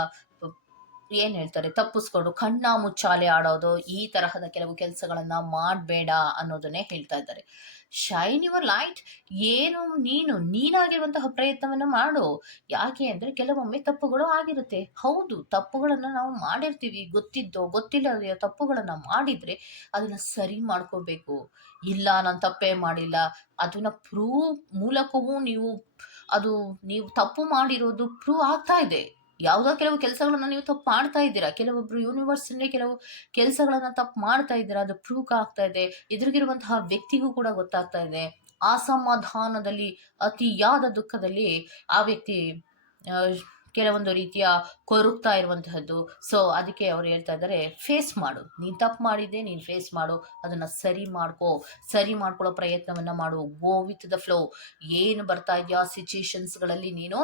ಏನ್ ಹೇಳ್ತಾರೆ? ತಪ್ಪಿಸ್ಕೊಂಡು ಕಣ್ಣ ಮುಚ್ಚಾಲೆ ಆಡೋದು, ಈ ತರಹದ ಕೆಲವು ಕೆಲಸಗಳನ್ನ ಮಾಡಬೇಡ ಅನ್ನೋದನ್ನೇ ಹೇಳ್ತಾ ಇದ್ದಾರೆ. ಶೈನ್ ಯುವರ್ ಲೈಟ್ ಏನು ನೀನು, ನೀನಾಗಿರುವಂತಹ ಪ್ರಯತ್ನವನ್ನು ಮಾಡು. ಯಾಕೆ ಅಂದ್ರೆ ಕೆಲವೊಮ್ಮೆ ತಪ್ಪುಗಳು ಆಗಿರುತ್ತೆ. ಹೌದು, ತಪ್ಪುಗಳನ್ನ ನಾವು ಮಾಡಿರ್ತೀವಿ. ಗೊತ್ತಿದ್ದೋ, ಗೊತ್ತಿಲ್ಲದೆಯೋ ತಪ್ಪುಗಳನ್ನ ಮಾಡಿದ್ರೆ ಅದನ್ನ ಸರಿ ಮಾಡ್ಕೋಬೇಕು. ಇಲ್ಲ, ನಾನು ತಪ್ಪೇ ಮಾಡಿಲ್ಲ. ಅದನ್ನ ಪ್ರೂವ್ ಮೂಲಕವೂ ನೀವು, ಅದು ನೀವು ತಪ್ಪು ಮಾಡಿರೋದು ಪ್ರೂವ್ ಆಗ್ತಾ ಇದೆ. ಯಾವುದೋ ಕೆಲವು ಕೆಲಸಗಳನ್ನ ನೀವು ತಪ್ಪು ಮಾಡ್ತಾ ಇದ್ದೀರಾ? ಕೆಲವೊಬ್ರು ಯೂನಿವರ್ಸಲ್ಲೇ ಕೆಲವು ಕೆಲಸಗಳನ್ನ ತಪ್ಪು ಮಾಡ್ತಾ ಇದ್ದೀರಾ? ಅದು ಪ್ರೂವ್ ಆಗ್ತಾ ಇದೆ. ಎದುರಿಗಿರುವಂತಹ ವ್ಯಕ್ತಿಗೂ ಕೂಡ ಗೊತ್ತಾಗ್ತಾ ಇದೆ. ಅಸಮಾಧಾನದಲ್ಲಿ, ಅತಿಯಾದ ದುಃಖದಲ್ಲಿ ಆ ವ್ಯಕ್ತಿ ಕೆಲವೊಂದು ರೀತಿಯ ಕೊರಗ್ತಾ ಇರುವಂತಹದ್ದು. ಸೊ ಅದಕ್ಕೆ ಅವ್ರು ಹೇಳ್ತಾ ಇದ್ದಾರೆ ಫೇಸ್ ಮಾಡು. ನೀನು ತಪ್ಪು ಮಾಡಿದ್ದೆ, ನೀನು ಫೇಸ್ ಮಾಡು. ಅದನ್ನ ಸರಿ ಮಾಡ್ಕೋ. ಸರಿ ಮಾಡ್ಕೊಳ್ಳೋ ಪ್ರಯತ್ನವನ್ನ ಮಾಡು. ಗೋ ವಿತ್ ದ ಫ್ಲೋ ಏನು ಬರ್ತಾ ಇದೆಯಾ? ಸಿಚುಯೇಷನ್ಸ್ಗಳಲ್ಲಿ ನೀನು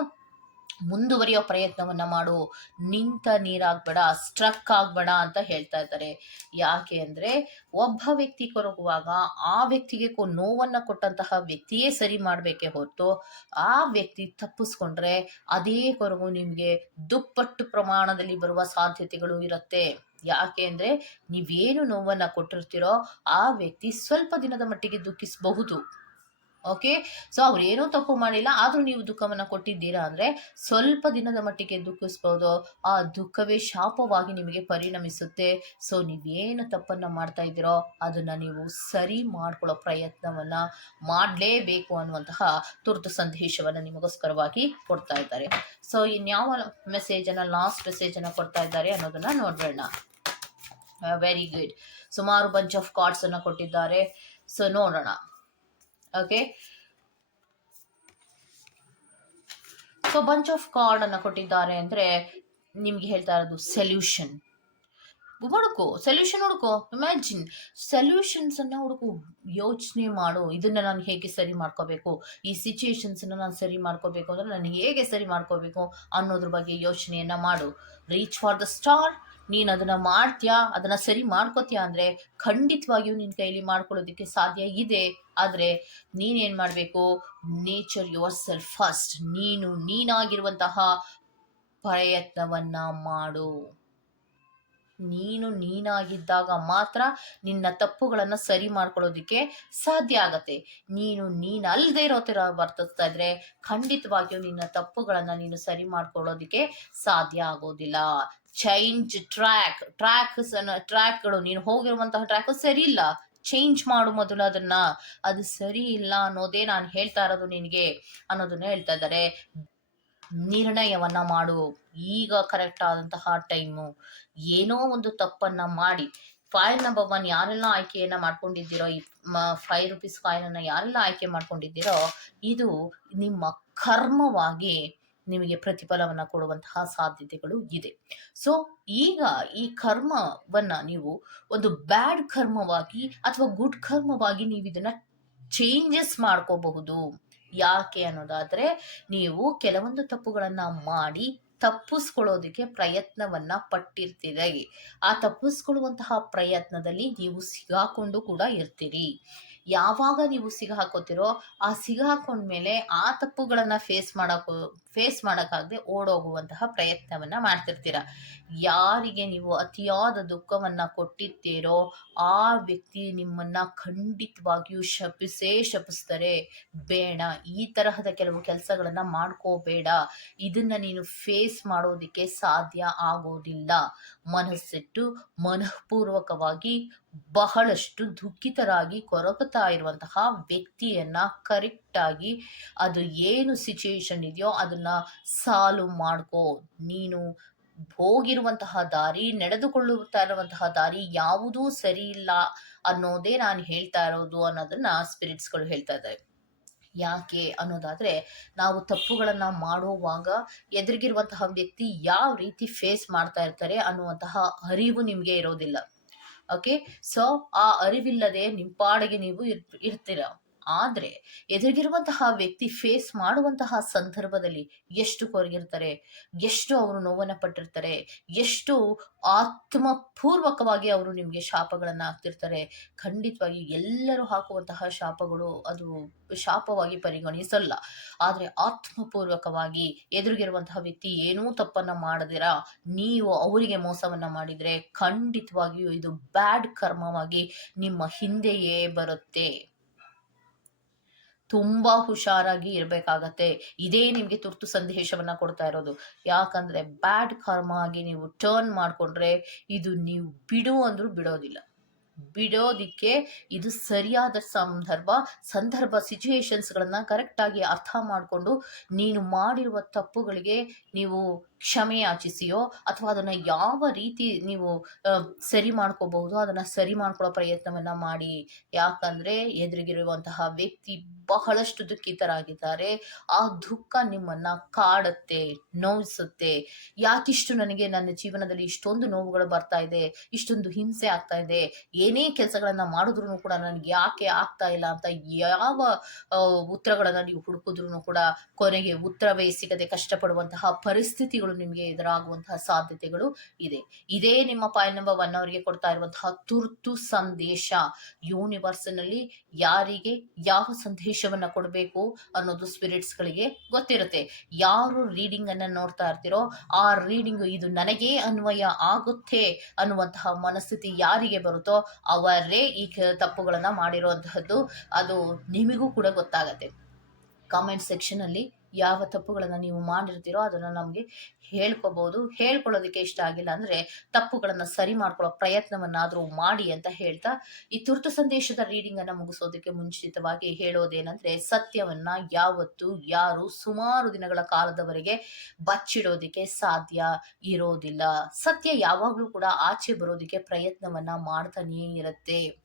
ಮುಂದುವರಿಯೋ ಪ್ರಯತ್ನವನ್ನ ಮಾಡು. ನಿಂತ ನೀರಾಗ್ಬೇಡ, ಸ್ಟ್ರಕ್ ಆಗ್ಬೇಡ ಅಂತ ಹೇಳ್ತಾ ಇದ್ದಾರೆ. ಯಾಕೆ ಅಂದ್ರೆ ಒಬ್ಬ ವ್ಯಕ್ತಿ ಕೊರಗುವಾಗ ಆ ವ್ಯಕ್ತಿಗೆ ನೋವನ್ನ ಕೊಟ್ಟಂತಹ ವ್ಯಕ್ತಿಯೇ ಸರಿ ಮಾಡಬೇಕೇ ಹೊರತು ಆ ವ್ಯಕ್ತಿ ತಪ್ಪಿಸ್ಕೊಂಡ್ರೆ ಅದೇ ಕೊರಗು ನಿಮ್ಗೆ ದುಪ್ಪಟ್ಟು ಪ್ರಮಾಣದಲ್ಲಿ ಬರುವ ಸಾಧ್ಯತೆಗಳು ಇರುತ್ತೆ. ಯಾಕೆ ಅಂದ್ರೆ ನೀವೇನು ನೋವನ್ನ ಕೊಟ್ಟಿರ್ತೀರೋ ಆ ವ್ಯಕ್ತಿ ಸ್ವಲ್ಪ ದಿನದ ಮಟ್ಟಿಗೆ ದುಃಖಿಸಬಹುದು. ಓಕೆ ಸೊ ಅವ್ರು ಏನೂ ತಪ್ಪು ಮಾಡಿಲ್ಲ. ಆದರೂ ನೀವು ದುಃಖವನ್ನು ಕೊಟ್ಟಿದ್ದೀರಾ ಅಂದ್ರೆ ಸ್ವಲ್ಪ ದಿನದ ಮಟ್ಟಿಗೆ ದುಃಖಿಸ್ಬೋದು. ಆ ದುಃಖವೇ ಶಾಪವಾಗಿ ನಿಮಗೆ ಪರಿಣಮಿಸುತ್ತೆ. ಸೊ ನೀವೇನು ತಪ್ಪನ್ನ ಮಾಡ್ತಾ ಇದ್ದೀರೋ ಅದನ್ನ ನೀವು ಸರಿ ಮಾಡ್ಕೊಳ್ಳೋ ಪ್ರಯತ್ನವನ್ನ ಮಾಡಲೇಬೇಕು ಅನ್ನುವಂತಹ ತುರ್ತು ಸಂದೇಶವನ್ನ ನಿಮಗೋಸ್ಕರವಾಗಿ ಕೊಡ್ತಾ ಇದ್ದಾರೆ. ಸೊ ಇನ್ಯಾವ ಮೆಸೇಜ್ ಅನ್ನ ಲಾಸ್ಟ್ ಮೆಸೇಜ್ ಅನ್ನ ಕೊಡ್ತಾ ಇದ್ದಾರೆ ಅನ್ನೋದನ್ನ ನೋಡೋಣ ವೆರಿ ಗುಡ್ ಸುಮಾರು ಬಂಚ್ ಆಫ್ ಕಾರ್ಡ್ಸ್ ಅನ್ನ ಕೊಟ್ಟಿದ್ದಾರೆ. ಸೊ ನೋಡೋಣ. Okay so bunch of card ಅನ್ನ ಕೊಟ್ಟಿದ್ದಾರೆ ಅಂದ್ರೆ ನಿಮ್ಗೆ ಹೇಳ್ತಾ ಇರೋದು ಸೊಲ್ಯೂಷನ್ ಹುಡುಕು ಸೊಲ್ಯೂಷನ್ ಹುಡುಕು ಇಮ್ಯಾಜಿನ್ ಸೊಲ್ಯೂಷನ್ಸ್ ಅನ್ನ ಹುಡುಕು ಯೋಚನೆ ಮಾಡು. ಇದನ್ನ ನಾನು ಹೇಗೆ ಸರಿ ಮಾಡ್ಕೋಬೇಕು? ಈ ಸಿಚುಯೇಷನ್ಸ್ ಅನ್ನ ನಾನು ಸರಿ ಮಾಡ್ಕೋಬೇಕು ಅಂದ್ರೆ ನಾನು ಹೇಗೆ ಸರಿ ಮಾಡ್ಕೋಬೇಕು ಅನ್ನೋದ್ರ ಬಗ್ಗೆ ಯೋಚನೆಯನ್ನ ಮಾಡು. ರೀಚ್ ಫಾರ್ ದ ಸ್ಟಾರ್ ನೀನು ಅದನ್ನ ಮಾಡ್ತೀಯಾ? ಅದನ್ನ ಸರಿ ಮಾಡ್ಕೋತೀಯಾ? ಅಂದ್ರೆ ಖಂಡಿತವಾಗಿಯೂ ನಿನ್ನ ಕೈಲಿ ಮಾಡ್ಕೊಳ್ಳೋದಕ್ಕೆ ಸಾಧ್ಯ ಇದೆ. ಆದ್ರೆ ನೀನೇನ್ ಮಾಡಬೇಕು? ನೇಚರ್ ಯುವರ್ ಸೆಲ್ಫ್ ಫಸ್ಟ್ ನೀನು ನೀನಾಗಿರುವಂತಹ ಪ್ರಯತ್ನವನ್ನ ಮಾಡು. ನೀನು ನೀನಾಗಿದ್ದಾಗ ಮಾತ್ರ ನಿನ್ನ ತಪ್ಪುಗಳನ್ನ ಸರಿ ಮಾಡ್ಕೊಳ್ಳೋದಕ್ಕೆ ಸಾಧ್ಯ ಆಗತ್ತೆ. ನೀನು ನೀನ್ ಅಲ್ಲದೆ ಇರೋ ತರ ವರ್ತಿಸ್ತಾ ಇದ್ರೆ ಖಂಡಿತವಾಗಿಯೂ ನಿನ್ನ ತಪ್ಪುಗಳನ್ನ ನೀನು ಸರಿ ಮಾಡ್ಕೊಳ್ಳೋದಿಕ್ಕೆ ಸಾಧ್ಯ ಆಗೋದಿಲ್ಲ. ಚೇಂಜ್ ಟ್ರ್ಯಾಕ್ ಟ್ರ್ಯಾಕ್ ಟ್ರ್ಯಾಕ್ಗಳು ನೀನು ಹೋಗಿರುವಂತಹ ಟ್ರ್ಯಾಕ್ ಸರಿ ಇಲ್ಲ. ಚೇಂಜ್ ಮಾಡು ಮೊದಲು ಅದನ್ನ. ಅದು ಸರಿ ಇಲ್ಲ ಅನ್ನೋದೇ ನಾನು ಹೇಳ್ತಾ ಇರೋದು ನಿನಗೆ ಅನ್ನೋದನ್ನ ಹೇಳ್ತಾ ಇದ್ದಾರೆ. ನಿರ್ಣಯವನ್ನ ಮಾಡು. ಈಗ ಕರೆಕ್ಟ್ ಆದಂತಹ ಟೈಮು ಏನೋ ಒಂದು ತಪ್ಪನ್ನ ಮಾಡಿ ಫೈಲ್ ನಂಬರ್ ಒನ್ ಯಾರೆಲ್ಲ ಆಯ್ಕೆಯನ್ನ ಮಾಡ್ಕೊಂಡಿದ್ದೀರೋ, ಈ ಫೈವ್ ರುಪೀಸ್ ಅನ್ನ ಯಾರೆಲ್ಲ ಆಯ್ಕೆ ಮಾಡ್ಕೊಂಡಿದ್ದೀರೋ, ಇದು ನಿಮ್ಮ ಕರ್ಮವಾಗಿ ನಿಮಗೆ ಪ್ರತಿಫಲವನ್ನ ಕೊಡುವಂತಹ ಸಾಧ್ಯತೆಗಳು ಇದೆ. ಸೊ ಈಗ ಈ ಕರ್ಮವನ್ನ ನೀವು ಒಂದು ಬ್ಯಾಡ್ ಕರ್ಮವಾಗಿ ಅಥವಾ ಗುಡ್ ಕರ್ಮವಾಗಿ ನೀವು ಇದನ್ನ ಚೇಂಜಸ್ ಮಾಡ್ಕೋಬಹುದು. ಯಾಕೆ ಅನ್ನೋದಾದ್ರೆ, ನೀವು ಕೆಲವೊಂದು ತಪ್ಪುಗಳನ್ನ ಮಾಡಿ ತಪ್ಪಿಸ್ಕೊಳ್ಳೋದಕ್ಕೆ ಪ್ರಯತ್ನವನ್ನ ಪಟ್ಟಿರ್ತೀರಿ. ಆ ತಪ್ಪಿಸ್ಕೊಳ್ಳುವಂತಹ ಪ್ರಯತ್ನದಲ್ಲಿ ನೀವು ಸಿಗಾಕೊಂಡು ಕೂಡ ಇರ್ತೀರಿ. ಯಾವಾಗ ನೀವು ಸಿಗಾಕೋತಿರೋ ಆ ಸಿಗ ಹಾಕೊಂಡ್ಮೇಲೆ ಆ ತಪ್ಪುಗಳನ್ನ ಫೇಸ್ ಮಾಡೋಕ್ಕೂ ಫೇಸ್ ಮಾಡೋಕ್ಕಾಗದೆ ಓಡೋಗುವಂತಹ ಪ್ರಯತ್ನವನ್ನ ಮಾಡ್ತಿರ್ತೀರ. ಯಾರಿಗೆ ನೀವು ಅತಿಯಾದ ದುಃಖವನ್ನ ಕೊಟ್ಟಿದ್ದೀರೋ ಆ ವ್ಯಕ್ತಿ ನಿಮ್ಮನ್ನ ಖಂಡಿತವಾಗಿಯೂ ಶಪಿಸೇ ಶಪಿಸ್ತಾರೆ. ಬೇಡ, ಈ ತರಹದ ಕೆಲವು ಕೆಲಸಗಳನ್ನ ಮಾಡ್ಕೋಬೇಡ. ಇದನ್ನ ನೀನು ಫೇಸ್ ಮಾಡೋದಕ್ಕೆ ಸಾಧ್ಯ ಆಗೋದಿಲ್ಲ. ಮನಸ್ಸಿಟ್ಟು ಮನಃಪೂರ್ವಕವಾಗಿ ಬಹಳಷ್ಟು ದುಃಖಿತರಾಗಿ ಕೊರಗುತ್ತಾ ಇರುವಂತಹ ವ್ಯಕ್ತಿಯನ್ನ ಕರೆಕ್ಟ್ ಆಗಿ ಅದು ಏನು ಸಿಚುಯೇಷನ್ ಇದೆಯೋ ಅದನ್ನ ಸಾಲ್ವ್ ಮಾಡ್ಕೋ. ನೀನು ಹೋಗಿರುವಂತಹ ದಾರಿ, ನಡೆದುಕೊಳ್ಳುತ್ತಾ ಇರುವಂತಹ ದಾರಿ ಯಾವುದೂ ಸರಿ ಇಲ್ಲ ಅನ್ನೋದೇ ನಾನು ಹೇಳ್ತಾ ಇರೋದು ಅನ್ನೋದನ್ನ ಸ್ಪಿರಿಟ್ಸ್ಗಳು ಹೇಳ್ತಾ ಇದ್ದಾರೆ ಯಾಕೆ ಅನ್ನೋದಾದ್ರೆ ನಾವು ತಪ್ಪುಗಳನ್ನ ಮಾಡುವಾಗ ಎದುರಿಗಿರುವಂತಹ ವ್ಯಕ್ತಿ ಯಾವ ರೀತಿ ಫೇಸ್ ಮಾಡ್ತಾ ಇರ್ತಾರೆ ಅನ್ನುವಂತಹ ಅರಿವು ನಿಮಗೆ ಇರೋದಿಲ್ಲ. ಓಕೆ ಸೊ ಆ ಅರಿವಿಲ್ಲದೆ ನಿಮ್ಮ ಪಾಡಿಗೆ ನೀವು ಇರ್ ಇರ್ತೀರ. ಆದ್ರೆ ಎದುರಿಗಿರುವಂತಹ ವ್ಯಕ್ತಿ ಫೇಸ್ ಮಾಡುವಂತಹ ಸಂದರ್ಭದಲ್ಲಿ ಎಷ್ಟು ಕೊರಗಿರ್ತಾರೆ, ಎಷ್ಟು ಅವರು ನೋವನ್ನ ಪಟ್ಟಿರ್ತಾರೆ, ಎಷ್ಟು ಆತ್ಮಪೂರ್ವಕವಾಗಿ ಅವರು ನಿಮಗೆ ಶಾಪಗಳನ್ನ ಹಾಕ್ತಿರ್ತಾರೆ, ಖಂಡಿತವಾಗಿ ಎಲ್ಲರೂ ಹಾಕುವಂತಹ ಶಾಪಗಳು ಅದು ಶಾಪವಾಗಿ ಪರಿಗಣಿಸಲ್ಲ. ಆದ್ರೆ ಆತ್ಮಪೂರ್ವಕವಾಗಿ ಎದುರಿಗಿರುವಂತಹ ವ್ಯಕ್ತಿ ಏನೂ ತಪ್ಪನ್ನ ಮಾಡದಿರ, ನೀವು ಅವರಿಗೆ ಮೋಸವನ್ನ ಮಾಡಿದ್ರೆ ಖಂಡಿತವಾಗಿಯೂ ಇದು ಬ್ಯಾಡ್ ಕರ್ಮವಾಗಿ ನಿಮ್ಮ ಹಿಂದೆಯೇ ಬರುತ್ತೆ. ತುಂಬಾ ಹುಷಾರಾಗಿ ಇರಬೇಕಾಗತ್ತೆ. ಇದೇ ನಿಮಗೆ ತುರ್ತು ಸಂದೇಶವನ್ನ ಕೊಡ್ತಾ ಇರೋದು. ಯಾಕಂದ್ರೆ ಬ್ಯಾಡ್ ಕರ್ಮ ಆಗಿ ನೀವು ಟರ್ನ್ ಮಾಡ್ಕೊಂಡ್ರೆ ಇದು ನೀವು ಬಿಡು ಅಂದ್ರೂ ಬಿಡೋದಿಲ್ಲ. ಬಿಡೋದಿಕ್ಕೆ ಇದು ಸರಿಯಾದ ಸಂದರ್ಭ ಸಂದರ್ಭ ಸಿಚುಯೇಷನ್ಸ್ಗಳನ್ನ ಕರೆಕ್ಟಾಗಿ ಅರ್ಥ ಮಾಡಿಕೊಂಡು ನೀನು ಮಾಡಿರುವ ತಪ್ಪುಗಳಿಗೆ ನೀವು ಕ್ಷಮೆ ಯಾಚಿಸಿಯೋ ಅಥವಾ ಅದನ್ನ ಯಾವ ರೀತಿ ನೀವು ಸರಿ ಮಾಡ್ಕೋಬಹುದು, ಅದನ್ನ ಸರಿ ಮಾಡ್ಕೊಳ್ಳೋ ಪ್ರಯತ್ನವನ್ನ ಮಾಡಿ. ಯಾಕಂದ್ರೆ ಎದುರಿಗಿರುವಂತಹ ವ್ಯಕ್ತಿ ಬಹಳಷ್ಟು ದುಃಖಿತರಾಗಿದ್ದಾರೆ. ಆ ದುಃಖ ನಿಮ್ಮನ್ನ ಕಾಡುತ್ತೆ, ನೋವಿಸುತ್ತೆ. ಯಾಕಿಷ್ಟು ನನಗೆ ನನ್ನ ಜೀವನದಲ್ಲಿ ಇಷ್ಟೊಂದು ನೋವುಗಳು ಬರ್ತಾ ಇದೆ, ಇಷ್ಟೊಂದು ಹಿಂಸೆ ಆಗ್ತಾ ಇದೆ, ಏನೇ ಕೆಲಸಗಳನ್ನ ಮಾಡಿದ್ರು ಕೂಡ ನನಗೆ ಯಾಕೆ ಆಗ್ತಾ ಇಲ್ಲ ಅಂತ ಯಾವ ಉತ್ತರಗಳನ್ನ ನೀವು ಹುಡುಕಿದ್ರು ಕೂಡ ಕೊನೆಗೆ ಉತ್ತರವೇ ಸಿಗದೆ ಕಷ್ಟಪಡುವಂತಹ ಪರಿಸ್ಥಿತಿಗಳು ನಿಮಗೆ ಎದುರಾಗುವಂತಹ ಸಾಧ್ಯತೆಗಳು ಇದೆ. ಇದೇ ನಿಮ್ಮ ಪಾಯಿಂಟ್ ನಂಬರ್ ಒನ್ ಅವರಿಗೆ ಕೊಡ್ತಾ ಇರುವಂತಹ ತುರ್ತು ಸಂದೇಶ. ಯೂನಿವರ್ಸ್ನಲ್ಲಿ ಯಾರಿಗೆ ಯಾವ ಸಂದೇಶವನ್ನ ಕೊಡಬೇಕು ಅನ್ನೋದು ಸ್ಪಿರಿಟ್ಸ್ ಗಳಿಗೆ ಗೊತ್ತಿರುತ್ತೆ. ಯಾರು ರೀಡಿಂಗ್ ಅನ್ನ ನೋಡ್ತಾ ಇರ್ತೀರೋ ಆ ರೀಡಿಂಗ್ ಇದು ನನಗೆ ಅನ್ವಯ ಆಗುತ್ತೆ ಅನ್ನುವಂತಹ ಮನಸ್ಥಿತಿ ಯಾರಿಗೆ ಬರುತ್ತೋ ಅವರೇ ಈ ತಪ್ಪುಗಳನ್ನ ಮಾಡಿರುವಂತಹದ್ದು ಅದು ನಿಮಗೂ ಕೂಡ ಗೊತ್ತಾಗತ್ತೆ. ಕಾಮೆಂಟ್ ಸೆಕ್ಷನ್ ಅಲ್ಲಿ ಯಾವ ತಪ್ಪುಗಳನ್ನು ನೀವು ಮಾಡಿರ್ತೀರೋ ಅದನ್ನು ನಮಗೆ ಹೇಳ್ಕೋಬಹುದು ಹೇಳ್ಕೊಳ್ಳೋದಕ್ಕೆ ಇಷ್ಟ ಆಗಿಲ್ಲ ಅಂದ್ರೆ ತಪ್ಪುಗಳನ್ನು ಸರಿ ಮಾಡ್ಕೊಳ್ಳೋ ಪ್ರಯತ್ನವನ್ನಾದರೂ ಮಾಡಿ ಅಂತ ಹೇಳ್ತಾ ಈ ತುರ್ತು ಸಂದೇಶದ ರೀಡಿಂಗ್ ಅನ್ನ ಮುಗಿಸೋದಕ್ಕೆ ಮುಂಚಿತವಾಗಿ ಹೇಳೋದೇನಂದ್ರೆ ಸತ್ಯವನ್ನ ಯಾವತ್ತು ಯಾರು ಸುಮಾರು ದಿನಗಳ ಕಾಲದವರೆಗೆ ಬಚ್ಚಿಡೋದಕ್ಕೆ ಸಾಧ್ಯ ಇರೋದಿಲ್ಲ. ಸತ್ಯ ಯಾವಾಗಲೂ ಕೂಡ ಆಚೆ ಬರೋದಕ್ಕೆ ಪ್ರಯತ್ನವನ್ನ ಮಾಡ್ತಾನೇ ಇರುತ್ತೆ.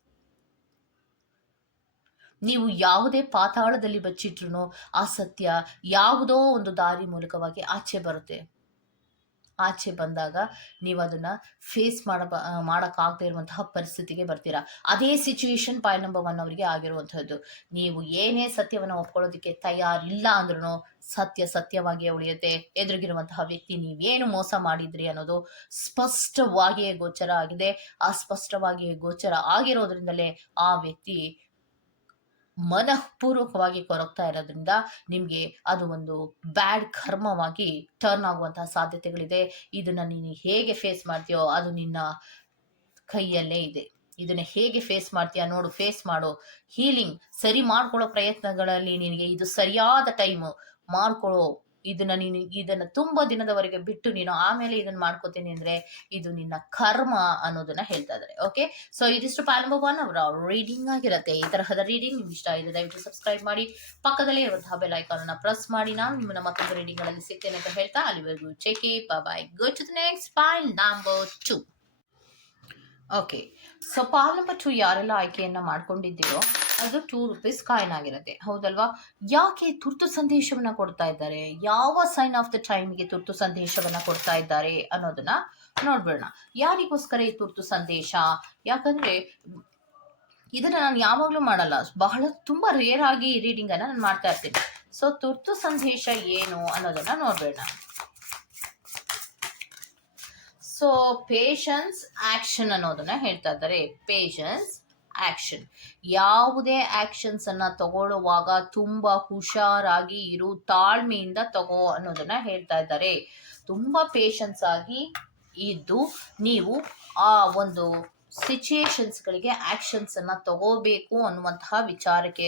ನೀವು ಯಾವುದೇ ಪಾತಾಳದಲ್ಲಿ ಬಚ್ಚಿಟ್ರು ಆ ಸತ್ಯ ಯಾವುದೋ ಒಂದು ದಾರಿ ಮೂಲಕವಾಗಿ ಆಚೆ ಬರುತ್ತೆ. ಆಚೆ ಬಂದಾಗ ನೀವು ಅದನ್ನ ಫೇಸ್ ಮಾಡ ಮಾಡೋಕ್ಕಾಗದೇ ಇರುವಂತಹ ಪರಿಸ್ಥಿತಿಗೆ ಬರ್ತೀರಾ. ಅದೇ ಸಿಚುವೇಶನ್ ಪಾಯಿಂಟ್ ನಂಬರ್ ಒನ್ ಅವರಿಗೆ ಆಗಿರುವಂಥದ್ದು ನೀವು ಏನೇ ಸತ್ಯವನ್ನು ಒಪ್ಕೊಳ್ಳೋದಕ್ಕೆ ತಯಾರಿಲ್ಲ ಅಂದ್ರೂ ಸತ್ಯ ಸತ್ಯವಾಗಿಯೇ ಉಳಿಯುತ್ತೆ. ಎದುರಿಗಿರುವಂತಹ ವ್ಯಕ್ತಿ ನೀವೇನು ಮೋಸ ಮಾಡಿದ್ರಿ ಅನ್ನೋದು ಸ್ಪಷ್ಟವಾಗಿಯೇ ಗೋಚರ ಆಗಿದೆ. ಆ ಸ್ಪಷ್ಟವಾಗಿಯೇ ಗೋಚರ ಆಗಿರೋದ್ರಿಂದಲೇ ಆ ವ್ಯಕ್ತಿ ಮನಃಪೂರ್ವಕವಾಗಿ ಕೊರಗ್ತಾ ಇರೋದ್ರಿಂದ ನಿಮಗೆ ಅದು ಒಂದು ಬ್ಯಾಡ್ ಕರ್ಮವಾಗಿ ಟರ್ನ್ ಆಗುವಂತಹ ಸಾಧ್ಯತೆಗಳಿದೆ. ಇದನ್ನ ನೀನು ಹೇಗೆ ಫೇಸ್ ಮಾಡ್ತೀಯೋ ಅದು ನಿನ್ನ ಕೈಯಲ್ಲೇ ಇದೆ. ಇದನ್ನ ಹೇಗೆ ಫೇಸ್ ಮಾಡ್ತೀಯಾ ನೋಡು ಫೇಸ್ ಮಾಡು. ಹೀಲಿಂಗ್ ಸರಿ ಮಾಡ್ಕೊಳ್ಳೋ ಪ್ರಯತ್ನಗಳಲ್ಲಿ ನಿನಗೆ ಇದು ಸರಿಯಾದ ಟೈಮ್ ಮಾಡ್ಕೊಳ್ಳೋ ಇದನ್ನ ನೀನು, ಇದನ್ನ ತುಂಬಾ ದಿನದವರೆಗೆ ಬಿಟ್ಟು ನೀನು ಆಮೇಲೆ ಇದನ್ನ ಮಾಡ್ಕೋತೀನಿ ಅಂದ್ರೆ ಇದು ನಿನ್ನ ಕರ್ಮ ಅನ್ನೋದನ್ನ ಹೇಳ್ತಾ ಇದ್ದಾರೆ ಓಕೆ ಸೊ ಇದಿಷ್ಟು ಪಾಲಂಬವನ್ ಅವರ ರೀಡಿಂಗ್ ಆಗಿರುತ್ತೆ. ಈ ತರಹದ ರೀಡಿಂಗ್ ನಿಮ್ಗೆ ಇಷ್ಟ ಆಗಿದೆ, ದಯವಿಟ್ಟು ಸಬ್ಸ್ಕ್ರೈಬ್ ಮಾಡಿ. ಪಕ್ಕದಲ್ಲೇ ಇರುವಂತಹ ಬೆಲ್ ಐಕಾನ್ ಅನ್ನ ಪ್ರೆಸ್ ಮಾಡಿ. ನಾನು ನಿಮ್ಮನ್ನ ಮತ್ತೊಂದು ರೀಡಿಂಗ್ಗಳಲ್ಲಿ ಸಿಗ್ತೇನೆ ಅಂತ ಹೇಳ್ತಾ ಅಲ್ಲಿವರೆಗೂ check bye go to next pile number two okay so pile number two ಯಾರೆಲ್ಲ ಆಯ್ಕೆಯನ್ನ ಮಾಡ್ಕೊಂಡಿದ್ದೀರೋ ಅದು ಟೂ ರುಪೀಸ್ ಕಾಯಿನ್ ಆಗಿರುತ್ತೆ. ಹೌದಲ್ವಾ? ಯಾಕೆ ತುರ್ತು ಸಂದೇಶವನ್ನ ಕೊಡ್ತಾ ಇದ್ದಾರೆ? ಯಾವ ಸೈನ್ ಆಫ್ ದ ಟೈಮ್ಗೆ ತುರ್ತು ಸಂದೇಶವನ್ನ ಕೊಡ್ತಾ ಇದ್ದಾರೆ ಅನ್ನೋದನ್ನ ನೋಡ್ಬಿಡೋಣ. ಯಾರಿಗೋಸ್ಕರ ಈ ತುರ್ತು ಸಂದೇಶ? ಯಾಕಂದ್ರೆ ಇದನ್ನ ನಾನು ಯಾವಾಗಲೂ ಮಾಡಲ್ಲ. ಬಹಳ ತುಂಬಾ ರೇರ್ ಆಗಿ ರೀಡಿಂಗ್ ಅನ್ನ ನಾನು ಮಾಡ್ತಾ ಇರ್ತೀನಿ. ಸೊ ತುರ್ತು ಸಂದೇಶ ಏನು ಅನ್ನೋದನ್ನ ನೋಡ್ಬೇಡ ಸೊ ಪೇಷನ್ಸ್ ಆಕ್ಷನ್ ಅನ್ನೋದನ್ನ ಹೇಳ್ತಾ ಇದ್ದಾರೆ. ಪೇಷನ್ಸ್ ಆಕ್ಷನ್ ಯಾವುದೇ ಆಕ್ಷನ್ಸ್ ಅನ್ನ ತಗೊಳ್ಳುವಾಗ ತುಂಬಾ ಹುಷಾರಾಗಿ ಇರು, ತಾಳ್ಮೆಯಿಂದ ತಗೋ ಅನ್ನೋದನ್ನ ಹೇಳ್ತಾ ಇದ್ದಾರೆ. ತುಂಬಾ ಪೇಷನ್ಸ್ ಆಗಿ ಇದ್ದು ನೀವು ಆ ಒಂದು ಸಿಚುಯೇಷನ್ಸ್ಗಳಿಗೆ ಆಕ್ಷನ್ಸ್ ಅನ್ನ ತಗೋಬೇಕು ಅನ್ನುವಂತಹ ವಿಚಾರಕ್ಕೆ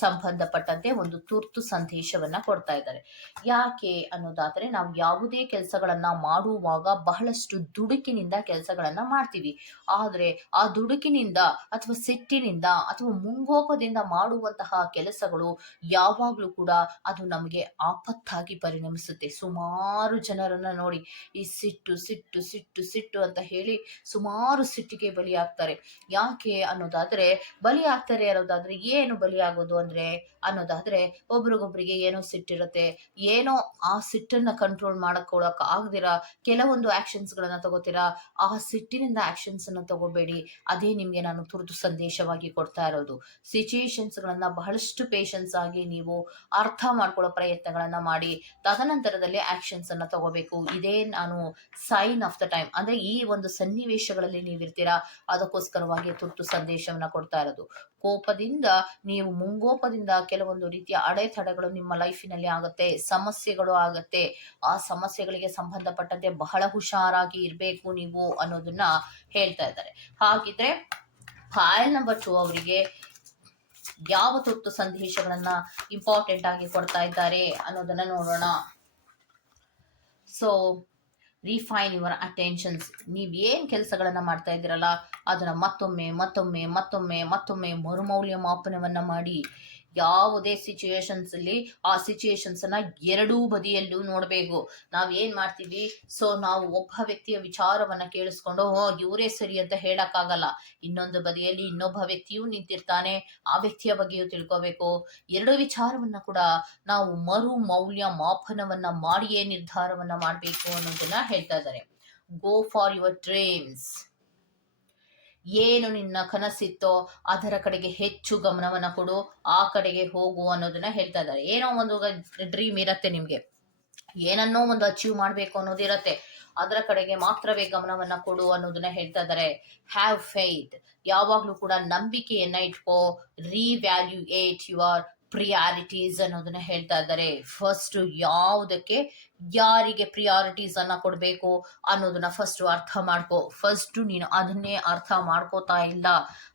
ಸಂಬಂಧಪಟ್ಟಂತೆ ಒಂದು ತುರ್ತು ಸಂದೇಶವನ್ನ ಕೊಡ್ತಾ ಇದ್ದಾರೆ. ಯಾಕೆ ಅನ್ನೋದಾದರೆ ನಾವು ಯಾವುದೇ ಕೆಲಸಗಳನ್ನು ಮಾಡುವಾಗ ಬಹಳಷ್ಟು ದುಡುಕಿನಿಂದ ಕೆಲಸಗಳನ್ನು ಮಾಡ್ತೀವಿ. ಆದರೆ ಆ ದುಡುಕಿನಿಂದ ಅಥವಾ ಸಿಟ್ಟಿನಿಂದ ಅಥವಾ ಮುಂಗೋಪದಿಂದ ಮಾಡುವಂತಹ ಕೆಲಸಗಳು ಯಾವಾಗಲೂ ಕೂಡ ಅದು ನಮಗೆ ಆಪತ್ತಾಗಿ ಪರಿಣಮಿಸುತ್ತೆ. ಸುಮಾರು ಜನರನ್ನು ನೋಡಿ, ಈ ಸಿಟ್ಟು ಸಿಟ್ಟು ಸಿಟ್ಟು ಸಿಟ್ಟು ಅಂತ ಹೇಳಿ ಸುಮಾರು ಸಿಟ್ಟಿಗೆ ಬಲಿಯಾಗ್ತಾರೆ. ಯಾಕೆ ಅನ್ನೋದಾದ್ರೆ ಬಲಿ ಆಗ್ತಾರೆ ಅನ್ನೋದಾದ್ರೆ ಏನು ಬಲಿಯಾಗೋದು ಅಂದ್ರೆ, ಅನ್ನೋದಾದ್ರೆ ಒಬ್ರಿಗೊಬ್ರಿಗೆ ಏನೋ ಸಿಟ್ಟಿರುತ್ತೆ. ಏನೋ ಆ ಸಿಟ್ಟನ್ನ ಕಂಟ್ರೋಲ್ ಮಾಡಕೊಳಕ್ ಆಗದಿರ, ಕೆಲವೊಂದು ಆಕ್ಷನ್ಸ್ ಗಳನ್ನ ತಗೋತೀರಾ, ಆ ಸಿಟ್ಟಿನಿಂದ ಆಕ್ಷನ್ಸ್ ಅನ್ನ ತಗೋಬೇಡಿ. ಅದೇ ನಿಮ್ಗೆ ನಾನು ತುರ್ತು ಸಂದೇಶವಾಗಿ ಕೊಡ್ತಾ ಇರೋದು. ಸಿಚುಯೇಷನ್ಸ್ ಗಳನ್ನ ಬಹಳಷ್ಟು ಪೇಷನ್ಸ್ ಆಗಿ ನೀವು ಅರ್ಥ ಮಾಡ್ಕೊಳ್ಳೋ ಪ್ರಯತ್ನಗಳನ್ನ ಮಾಡಿ, ತದನಂತರದಲ್ಲಿ ಆಕ್ಷನ್ಸ್ ಅನ್ನ ತಗೋಬೇಕು. ಇದೇ ನಾನು ಸೈನ್ ಆಫ್ ದ ಟೈಮ್ ಅಂದ್ರೆ ಈ ಒಂದು ಸನ್ನಿವೇಶಗಳಲ್ಲಿ ನೀವಿರ್ತೀರಾ ಅದಕ್ಕೋಸ್ಕರವಾಗಿ ತುರ್ತು ಸಂದೇಶವನ್ನ ಕೊಡ್ತಾ ಇರೋದು. ಕೋಪದಿಂದ ನೀವು ಮುಂಗೋಪದಿಂದ ಕೆಲವೊಂದು ರೀತಿಯ ಅಡೆತಡೆಗಳು ನಿಮ್ಮ ಲೈಫಿನಲ್ಲಿ ಆಗುತ್ತೆ, ಸಮಸ್ಯೆಗಳು ಆಗುತ್ತೆ. ಆ ಸಮಸ್ಯೆಗಳಿಗೆ ಸಂಬಂಧಪಟ್ಟಂತೆ ಬಹಳ ಹುಷಾರಾಗಿ ಇರಬೇಕು ನೀವು ಅನ್ನೋದನ್ನ ಹೇಳ್ತಾ ಇದ್ದಾರೆ. ಹಾಗಿದ್ರೆ ಫೈಲ್ ನಂಬರ್ ಟು ಅವರಿಗೆ ಯಾವ ತುರ್ತು ಸಂದೇಶಗಳನ್ನ ಇಂಪಾರ್ಟೆಂಟ್ ಆಗಿ ಕೊಡ್ತಾ ಇದ್ದಾರೆ ಅನ್ನೋದನ್ನ ನೋಡೋಣ. ಸೊ ರಿಫೈನ್ ಯುವರ್ ಅಟೆನ್ಷನ್ಸ್ ನೀವು ಏನು ಕೆಲಸಗಳನ್ನು ಮಾಡ್ತಾ ಇದ್ದೀರಲ್ಲ, ಅದನ್ನು ಮತ್ತೊಮ್ಮೆ ಮತ್ತೊಮ್ಮೆ ಮತ್ತೊಮ್ಮೆ ಮತ್ತೊಮ್ಮೆ ಮರುಮೌಲ್ಯಮಾಪನವನ್ನು ಮಾಡಿ. ಯಾವುದೇ ಸಿಚುಯೇಷನ್ಸ್ ಅಲ್ಲಿ ಆ ಸಿಚುಯೇಷನ್ಸ್ ಅನ್ನ ಎರಡೂ ಬದಿಯಲ್ಲೂ ನೋಡಬೇಕು. ನಾವ್ ಏನ್ ಮಾಡ್ತೀವಿ? ಸೊ ನಾವು ಒಬ್ಬ ವ್ಯಕ್ತಿಯ ವಿಚಾರವನ್ನ ಕೇಳಿಸ್ಕೊಂಡು ಇವರೇ ಸರಿ ಅಂತ ಹೇಳಕ್ಕಾಗಲ್ಲ. ಇನ್ನೊಂದು ಬದಿಯಲ್ಲಿ ಇನ್ನೊಬ್ಬ ವ್ಯಕ್ತಿಯೂ ನಿಂತಿರ್ತಾನೆ. ಆ ವ್ಯಕ್ತಿಯ ಬಗ್ಗೆಯೂ ತಿಳ್ಕೋಬೇಕು. ಎರಡು ವಿಚಾರವನ್ನ ಕೂಡ ನಾವು ಮರು ಮೌಲ್ಯ ಮಾಪನವನ್ನ ಮಾಡಿಯೇ ನಿರ್ಧಾರವನ್ನ ಮಾಡಬೇಕು ಅನ್ನೋದನ್ನ ಹೇಳ್ತಾ ಇದ್ದಾರೆ. ಗೋ ಫಾರ್ ಯುವರ್ ಡ್ರೀಮ್ಸ್ ಏನು ನಿನ್ನ ಕನಸಿತ್ತೋ ಅದರ ಕಡೆಗೆ ಹೆಚ್ಚು ಗಮನವನ್ನ ಕೊಡು, ಆ ಕಡೆಗೆ ಹೋಗು ಅನ್ನೋದನ್ನ ಹೇಳ್ತಾ ಇದ್ದಾರೆ. ಏನೋ ಒಂದು ಡ್ರೀಮ್ ಇರತ್ತೆ ನಿಮ್ಗೆ. ಏನನ್ನೋ ಒಂದು ಅಚೀವ್ ಮಾಡಬೇಕು ಅನ್ನೋದಿರತ್ತೆ ಅದರ ಕಡೆಗೆ ಮಾತ್ರವೇ ಗಮನವನ್ನ ಕೊಡು ಅನ್ನೋದನ್ನ ಹೇಳ್ತಾ ಇದ್ದಾರೆ. ಹ್ಯಾವ್ ಫೈತ್ ಯಾವಾಗ್ಲೂ ಕೂಡ ನಂಬಿಕೆಯನ್ನ ಇಟ್ಕೋ. ರಿವ್ಯಾಲ್ಯೂಯೇಟ್ ಯುವರ್ ಪ್ರಿಯಾರಿಟೀಸ್ ಅನ್ನೋದನ್ನ ಹೇಳ್ತಾ ಇದ್ದಾರೆ. ಫಸ್ಟ್ ಯಾವುದಕ್ಕೆ ಯಾರಿಗೆ ಪ್ರಿಯಾರಿಟೀಸ್ ಅನ್ನ ಕೊಡಬೇಕು ಅನ್ನೋದನ್ನ ಫಸ್ಟ್ ಅರ್ಥ ಮಾಡ್ಕೋ ಫಸ್ಟ್ ನೀನು ಅದನ್ನೇ ಅರ್ಥ ಮಾಡ್ಕೋತಾ ಇಲ್ಲ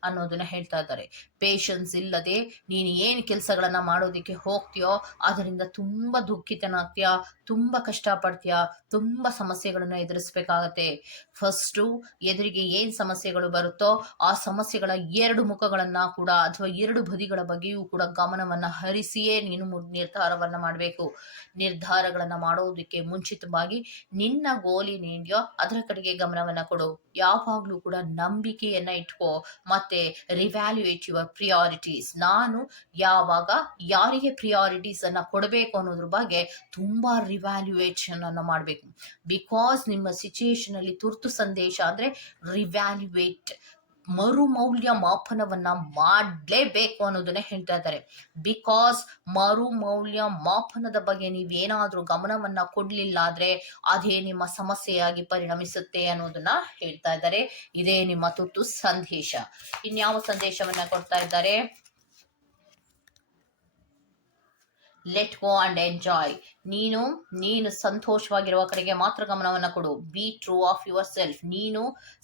ಅನ್ನೋದನ್ನ ಹೇಳ್ತಾ ಇದ್ದಾರೆ. ಪೇಷನ್ಸ್ ಇಲ್ಲದೆ ನೀನು ಏನು ಕೆಲಸಗಳನ್ನ ಮಾಡೋದಕ್ಕೆ ಹೋಗ್ತೀಯೋ ಅದರಿಂದ ತುಂಬಾ ದುಃಖಿತನಾಗ್ತೀಯ ತುಂಬಾ ಕಷ್ಟಪಡ್ತೀಯ, ತುಂಬಾ ಸಮಸ್ಯೆಗಳನ್ನ ಎದುರಿಸ್ಬೇಕಾಗತ್ತೆ. ಫಸ್ಟು ಎದುರಿಗೆ ಏನ್ ಸಮಸ್ಯೆಗಳು ಬರುತ್ತೋ ಆ ಸಮಸ್ಯೆಗಳ ಎರಡು ಮುಖಗಳನ್ನ ಕೂಡ ಅಥವಾ ಎರಡು ಬದಿಗಳ ಬಗ್ಗೆಯೂ ಕೂಡ ಗಮನವನ್ನ ಹರಿಸಿಯೇ ನೀನು ನಿರ್ಧಾರವನ್ನ ಮಾಡಬೇಕು. ನಿರ್ಧಾರಗಳನ್ನ ಮಾಡೋದಕ್ಕೆ ಮುಂಚಿತವಾಗಿ ನಿನ್ನ ಗೋಲಿ ಗೋಲಿನೇನ್ಯೋ ಅದರ ಕಡೆಗೆ ಗಮನವನ್ನ ಕೊಡು. ಯಾವಾಗ್ಲೂ ಕೂಡ ನಂಬಿಕೆಯನ್ನ ಇಟ್ಕೋ. ಮತ್ತೆ ರಿವ್ಯಾಲ್ಯೂಯೇಟ್ ಯುವರ್ ಪ್ರಿಯಾರಿಟೀಸ್ ನಾನು ಯಾವಾಗ ಯಾರಿಗೆ ಪ್ರಿಯಾರಿಟೀಸ್ ಅನ್ನ ಕೊಡಬೇಕು ಅನ್ನೋದ್ರ ಬಗ್ಗೆ ತುಂಬಾ ರಿವ್ಯಾಲ್ಯೂಯೇಷನ್ ಅನ್ನ ಮಾಡಬೇಕು. ಬಿಕಾಸ್ ನಿಮ್ಮ ಸಿಚುಯೇಷನ್ ಅಲ್ಲಿ ತುರ್ತು ಸಂದೇಶ ಅಂದ್ರೆ ರಿವ್ಯಾಲ್ಯೂಯೇಟ್ ಮರು ಮೌಲ್ಯ ಮಾಪನವನ್ನ ಮಾಡಲೇಬೇಕು ಅನ್ನೋದನ್ನ ಹೇಳ್ತಾ ಇದ್ದಾರೆ. ಬಿಕಾಸ್ ಮರು ಮೌಲ್ಯ ಮಾಪನದ ಬಗ್ಗೆ ನೀವೇನಾದ್ರೂ ಗಮನವನ್ನ ಕೊಡ್ಲಿಲ್ಲ ಆದ್ರೆ ಅದೇ ನಿಮ್ಮ ಸಮಸ್ಯೆಯಾಗಿ ಪರಿಣಮಿಸುತ್ತೆ ಅನ್ನೋದನ್ನ ಹೇಳ್ತಾ ಇದ್ದಾರೆ. ಇದೇ ನಿಮ್ಮ ತುರ್ತು ಸಂದೇಶ. ಇನ್ಯಾವ ಸಂದೇಶವನ್ನ ಕೊಡ್ತಾ ಇದ್ದಾರೆ? ಲೆಟ್ ಗೋ ಅಂಡ್ ಎಂಜಾಯ್ ನೀನು ನೀನು ಸಂತೋಷವಾಗಿರುವ ಕಡೆಗೆ ಮಾತ್ರ ಗಮನವನ್ನ ಕೊಡು. Be true of yourself ನೀನು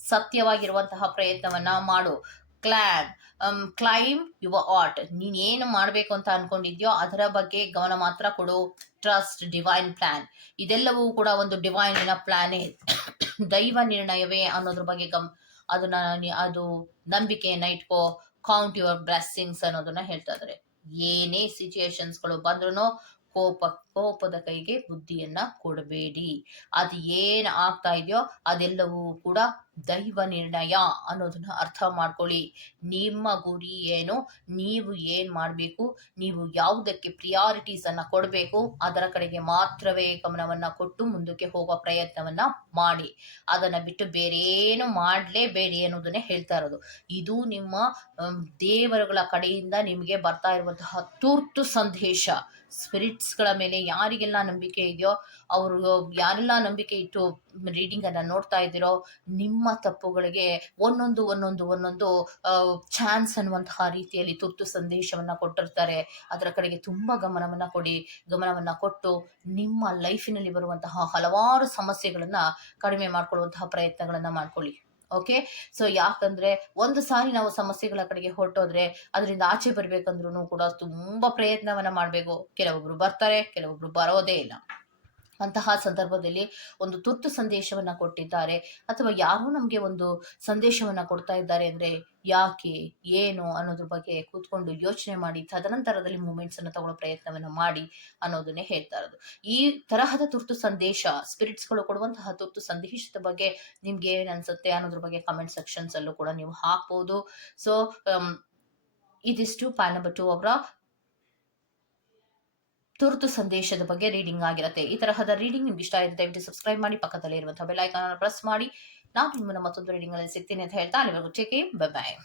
ಸತ್ಯವಾಗಿರುವಂತಹ ಪ್ರಯತ್ನವನ್ನ ಮಾಡು. ಕ್ಲಾನ್ ಕ್ಲೈಮ್ ಯುವ ಆರ್ಟ್ ನೀನ್ ಏನು ಮಾಡಬೇಕು ಅಂತ ಅನ್ಕೊಂಡಿದ್ಯೋ ಅದರ ಬಗ್ಗೆ ಗಮನ ಮಾತ್ರ ಕೊಡು. ಟ್ರಸ್ಟ್ ಡಿವೈನ್ ಪ್ಲಾನ್ ಇದೆಲ್ಲವೂ ಕೂಡ ಒಂದು ಡಿವೈನಿನ ಪ್ಲಾನೇ [coughs] ದೈವ ನಿರ್ಣಯವೇ ಅನ್ನೋದ್ರ ಬಗ್ಗೆ ಗಮ್, ಅದನ್ನ ಅದು ನಂಬಿಕೆಯನ್ನ ಇಟ್ಕೋ. ಕೌಂಟ್ ಯುವರ್ ಬ್ಲೆಸ್ಸಿಂಗ್ಸ್ ಅನ್ನೋದನ್ನ ಹೇಳ್ತಾ ಇದ್ದಾರೆ. ಏನೇ ಸಿಚುಯೇಷನ್ಸ್ಗಳು ಬಂದ್ರು ಕೋಪ, ಕೋಪದ ಕೈಗೆ ಬುದ್ಧಿಯನ್ನ ಕೊಡಬೇಡಿ. ಅದು ಏನು ಆಗ್ತಾ ಇದೆಯೋ ಅದೆಲ್ಲವೂ ಕೂಡ ದೈವ ನಿರ್ಣಯ ಅನ್ನೋದನ್ನ ಅರ್ಥ ಮಾಡ್ಕೊಳ್ಳಿ. ನಿಮ್ಮ ಗುರಿ ಏನು, ನೀವು ಏನ್ ಮಾಡಬೇಕು, ನೀವು ಯಾವುದಕ್ಕೆ ಪ್ರಿಯಾರಿಟೀಸ್ ಅನ್ನ ಕೊಡಬೇಕು, ಅದರ ಕಡೆಗೆ ಮಾತ್ರವೇ ಗಮನವನ್ನ ಕೊಟ್ಟು ಮುಂದಕ್ಕೆ ಹೋಗೋ ಪ್ರಯತ್ನವನ್ನ ಮಾಡಿ. ಅದನ್ನ ಬಿಟ್ಟು ಬೇರೆ ಏನು ಮಾಡಲೇಬೇಡಿ ಅನ್ನೋದನ್ನೇ ಹೇಳ್ತಾ ಇರೋದು. ಇದು ನಿಮ್ಮ ದೇವರುಗಳ ಕಡೆಯಿಂದ ನಿಮಗೆ ಬರ್ತಾ ಇರುವಂತಹ ತುರ್ತು ಸಂದೇಶ. ಸ್ಪಿರಿಟ್ಸ್ಗಳ ಮೇಲೆ ಯಾರಿಗೆಲ್ಲ ನಂಬಿಕೆ ಇದೆಯೋ ಅವರು ಯಾರೆಲ್ಲ ನಂಬಿಕೆ ಇಟ್ಟು ರೀಡಿಂಗನ್ನು ನೋಡ್ತಾ ಇದ್ದೀರೋ ನಿಮ್ಮ ತಪ್ಪುಗಳಿಗೆ ಒಂದೊಂದು ಒಂದೊಂದು ಒಂದೊಂದು ಚಾನ್ಸ್ ಅನ್ನುವಂತಹ ರೀತಿಯಲ್ಲಿ ತುರ್ತು ಸಂದೇಶವನ್ನು ಕೊಟ್ಟಿರ್ತಾರೆ. ಅದರ ಕಡೆಗೆ ತುಂಬ ಗಮನವನ್ನು ಕೊಡಿ. ಗಮನವನ್ನು ಕೊಟ್ಟು ನಿಮ್ಮ ಲೈಫಿನಲ್ಲಿ ಬರುವಂತಹ ಹಲವಾರು ಸಮಸ್ಯೆಗಳನ್ನು ಕಡಿಮೆ ಮಾಡ್ಕೊಳ್ಳುವಂತಹ ಪ್ರಯತ್ನಗಳನ್ನು ಮಾಡ್ಕೊಳ್ಳಿ. ಓಕೆ ಸೊ ಯಾಕಂದ್ರೆ ಒಂದು ಸಾರಿ ನಾವು ಸಮಸ್ಯೆಗಳ ಕಡೆಗೆ ಹೊರಟೋದ್ರೆ ಅದರಿಂದ ಆಚೆ ಬರ್ಬೇಕಂದ್ರೂ ಕೂಡ ತುಂಬಾ ಪ್ರಯತ್ನವನ್ನ ಮಾಡಬೇಕು. ಕೆಲವೊಬ್ರು ಬರ್ತಾರೆ, ಕೆಲವೊಬ್ರು ಬರೋದೇ ಇಲ್ಲ. ಅಂತಹ ಸಂದರ್ಭದಲ್ಲಿ ಒಂದು ತುರ್ತು ಸಂದೇಶವನ್ನ ಕೊಟ್ಟಿದ್ದಾರೆ. ಅಥವಾ ಯಾರು ನಮಗೆ ಒಂದು ಸಂದೇಶವನ್ನ ಕೊಡ್ತಾ ಇದ್ದಾರೆ ಅಂದ್ರೆ ಯಾಕೆ, ಏನು ಅನ್ನೋದ್ರ ಬಗ್ಗೆ ಕೂತ್ಕೊಂಡು ಯೋಚನೆ ಮಾಡಿ, ತದನಂತರದಲ್ಲಿ ಮೂಮೆಂಟ್ಸ್ ಅನ್ನ ತಗೊಳ್ಳೋ ಪ್ರಯತ್ನವನ್ನ ಮಾಡಿ ಅನ್ನೋದನ್ನೇ ಹೇಳ್ತಾ ಇರೋದು. ಈ ತರಹದ ತುರ್ತು ಸಂದೇಶ ಸ್ಪಿರಿಟ್ಸ್ಗಳು ಕೊಡುವಂತಹ ತುರ್ತು ಸಂದೇಶದ ಬಗ್ಗೆ ನಿಮ್ಗೆ ಏನ್ ಅನ್ಸುತ್ತೆ ಅನ್ನೋದ್ರ ಬಗ್ಗೆ ಕಮೆಂಟ್ ಸೆಕ್ಷನ್ಸ್ ಅಲ್ಲೂ ಕೂಡ ನೀವು ಹಾಕ್ಬೋದು. ಸೊ ಇದಿಷ್ಟು. ಪಾಯ್ ನಂಬರ್ ಟು ಅವರ ತುರ್ತು ಸಂದೇಶದ ಬಗ್ಗೆ ರೀಡಿಂಗ್ ಆಗಿರುತ್ತೆ. ಈ ತರಹದ ರೀಡಿಂಗ್ ನಿಮ್ಗೆ ಇಷ್ಟ ಆಗಿದೆ, ದಯವಿಟ್ಟು ಸಬ್ಸ್ಕ್ರೈಬ್ ಮಾಡಿ ಪಕ್ಕದಲ್ಲೇ ಇರುವಂತಹ ಬೆಲ್ ಐಕಾನ್ ಪ್ರೆಸ್ ಮಾಡಿ. ನಾನು ನಿಮ್ಮನ್ನು ಮತ್ತೊಂದು ರೀಡಿಂಗ್ ಅಲ್ಲಿ ಸಿಗ್ತೀನಿ ಅಂತ ಹೇಳ್ತಾ ಅಲ್ಲಿವರೆಗೂ ಬಾಯ್